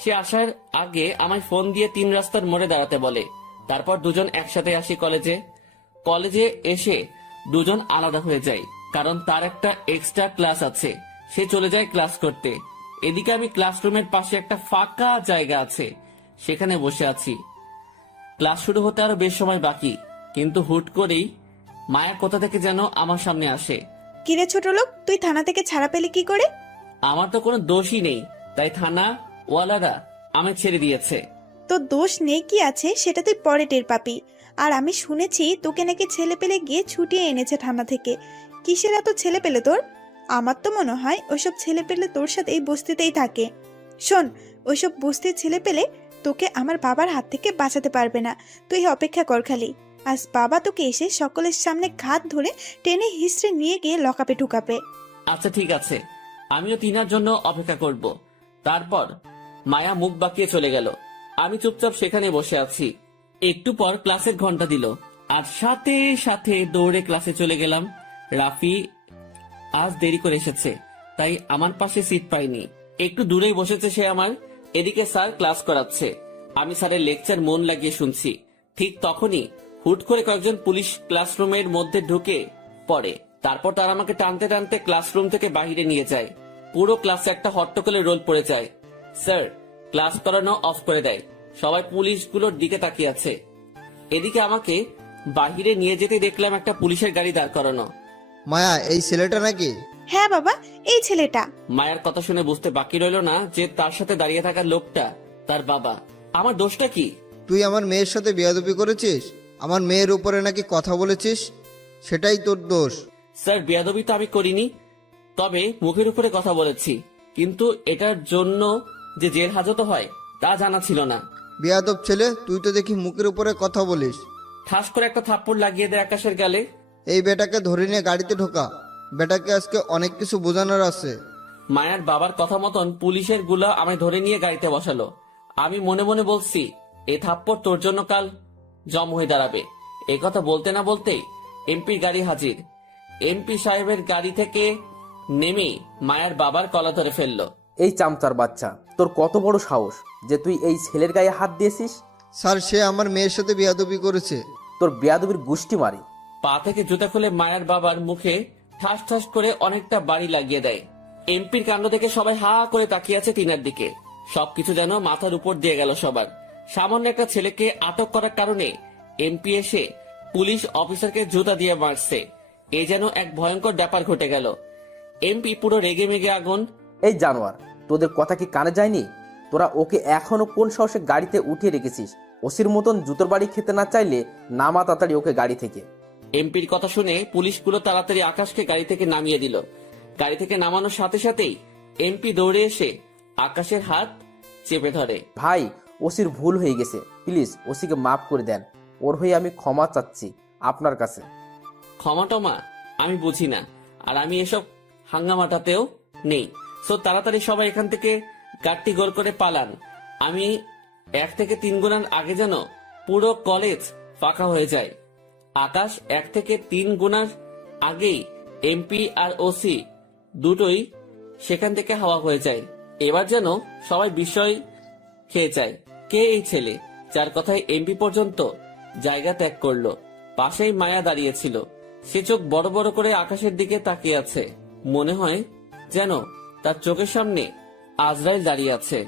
সে আসার আগে আমায় ফোন দিয়ে 3 রাস্তার মোড়ে দাঁড়াতে বলে। তারপর দুজন একসাথে আসি কলেজে। কলেজে এসে দুজন আলাদা হয়ে যায়, কারণ তার একটা এক্সট্রা ক্লাস আছে। সে চলে যায় ক্লাস করতে। এদিকে আমি ক্লাসরুমের পাশে একটা ফাঁকা জায়গা আছে, সেখানে বসে আছি। ক্লাস শুরু হতে আরো বেশ সময় বাকি, কিন্তু হুট করেই মায়া কোথা থেকে যেন আমার সামনে আসে। কিরে ছোট লোক, তুই থানা থেকে ছাড়া পেলি কি করে? আমার তো কোনো দোষই নেই, তাই থানা ওয়ালারা আমায় ছেড়ে দিয়েছে। তোর দোষ নেই কি আছে সেটা তুই পরে টের পাবি। আর আমি শুনেছি তোকে নাকি ছেলে পেলে গিয়ে ছুটিয়ে এনেছে থানা থেকে। কিসের এত ছেলে পেলে তোর? আমার তো মনে হয় ওইসব ছেলে পেলে তোর সাথে এই বস্তিতেই থাকে। শোন, ওইসব বস্তির ছেলে পেলে তোকে আমার বাবার হাত থেকে বাঁচাতে পারবে না। তুই অপেক্ষা কর খালি। আজ বাবা তোকে এসে সকলের সামনে ঘাত ধরে টেনে হিস্ট্রে নিয়ে গিয়ে লকাপে ঢুকাবে। আচ্ছা ঠিক আছে, আমিও তিনার জন্য অপেক্ষা করব। তারপর মায়া মুখ বাঁকিয়ে চলে গেল। আমি চুপচাপ সেখানে বসে আছি। একটু পর ক্লাসের ঘন্টা দিল, আর সাথে সাথে দৌড়ে ক্লাসে চলে গেলাম। রাফি আজ দেরি করে এসেছে, তাই আমার পাশে সিট পাইনি। একটু দূরেই বসেছে সে আমার। এদিকে স্যার ক্লাস করাচ্ছে, আমি স্যারের লেকচার মন লাগিয়ে শুনছি। ঠিক তখনই হুট করে কয়েকজন পুলিশ ক্লাসরুমের মধ্যে ঢুকে পড়ে। তারপর তারা আমাকে টানতে টানতে ক্লাসরুম থেকে বাইরে নিয়ে যায়। পুরো ক্লাসে একটা হট্টগোলের রোল পড়ে যায়। স্যার ক্লাস করানো অফ করে দেয়। সবাই পুলিশগুলোর দিকে তাকিয়ে আছে। এদিকে আমাকে বাহিরে নিয়ে যেতে দেখলাম একটা পুলিশের গাড়ি দাঁড় করানো। মায়া, এই ছেলেটা নাকি? হ্যাঁ বাবা, এই ছেলেটা। মায়ের কথা শুনে বুঝতে বাকি রইল না যে তার সাথে দাঁড়িয়ে থাকা লোকটা তার বাবা। আমার দোষটা কি? তুই আমার মেয়ের সাথে বেয়াদবি করেছিস, আমার মেয়ের উপরে নাকি কথা বলেছিস, সেটাই তোর দোষ। স্যার বেয়াদবি তো আমি করিনি, তবে মুখের উপরে কথা বলেছি। কিন্তু এটার জন্য যে জেল হাজত হয় তা জানা ছিল না। বেয়াদব ছেলে, তুই তো দেখি মুখের উপরে কথা বলিস। ঠাস করে একটা থাপ্পড় লাগিয়ে দেয় আকাশের গালে। এই বেটাকে ধরে নিয়ে গাড়িতে ঢোকা, বেটাকে আজকে অনেক কিছু বোঝানোর আছে। মায়ের বাবার কথা মতন পুলিশের গুলা আমায় ধরে নিয়ে গাড়িতে বসালো। আমি মনে মনে বলছি, এই থাপ্পড় তোর জন্য কাল জম হয়ে দাঁড়াবে। এই কথা বলতে না বলতেই এমপির গাড়ি হাজির। এমপি সাহেবের গাড়ি থেকে নেমে মায়ের বাবার কলা ধরে ফেললো। এই চামচার বাচ্চা, তোর কত বড় সাহস যে তুই এই ছেলের গায়ে হাত দিয়েছিস? স্যার, সে আমার মেয়ের সাথে বেয়াদবি করেছে। তোর বেয়াদবির গুষ্টি মারি। পা থেকে জুতা খুলে মায়ের বাবার মুখে ঠাস ঠাস করে অনেকটা বাড়ি লাগিয়ে দেয়। এমপির কাণ্ড থেকে সবাই হা করে তাকিয়ে আছে তিনার দিকে। সবকিছু যেন মাথার উপর দিয়ে গেল সবার। সামান্য একটা ছেলেকে আটক করার কারণে এমপি এসে পুলিশ অফিসারকে জুতা দিয়ে মারছে। এ যেন এক ভয়ঙ্কর ব্যাপার ঘটে গেল। এমপি পুরো রেগে মেগে আগুন। এই জানোয়ার, তোদের কথা কি কানে যায়নি? তোরা ওকে এখনো কোন সাহসে গাড়িতে উঠিয়ে রেখেছিস? ওসির মতন জুতোর বাড়ি খেতে না চাইলে নামা তাড়াতাড়ি ওকে গাড়ি থেকে। এমপির কথা শুনে পুলিশগুলো তাড়াতাড়ি আকাশকে গাড়ি থেকে নামিয়ে দিল। গাড়ি থেকে নামানোর সাথে সাথেই এমপি দৌড়ে এসে আকাশের হাত চেপে ধরে। ভাই, ওসির ভুল হয়ে গেছে, প্লিজ ওসিকে মাফ করে দেন। ওর হয়ে আমি ক্ষমা চাচ্ছি আপনার কাছে। ক্ষমা টমা আমি বুঝি না, আর আমি এসব হাঙ্গামাটাতেও নেই। সো তাড়াতাড়ি সবাই এখান থেকে গাড়িটি গোল করে পালান। আমি 1 থেকে 3 গুণার আগে যেন পুরো কলেজ ফাঁকা হয়ে যায়। আকাশ 1 থেকে 3 গুণার আগেই এমপি আর ওসি দুটোই সেখান থেকে হাওয়া হয়ে যায়। এবার যেন সবাই বিস্ময় খেয়ে যায়। কে এই ছেলে যার কথায় এমপি পর্যন্ত জায়গা ত্যাগ করলো? পাশেই মায়া দাঁড়িয়েছিল। সে চোখ বড় বড় করে আকাশের দিকে তাকিয়ে আছে। মনে হয় যেন তার চোখের সামনে আজরাইল দাঁড়িয়ে আছে।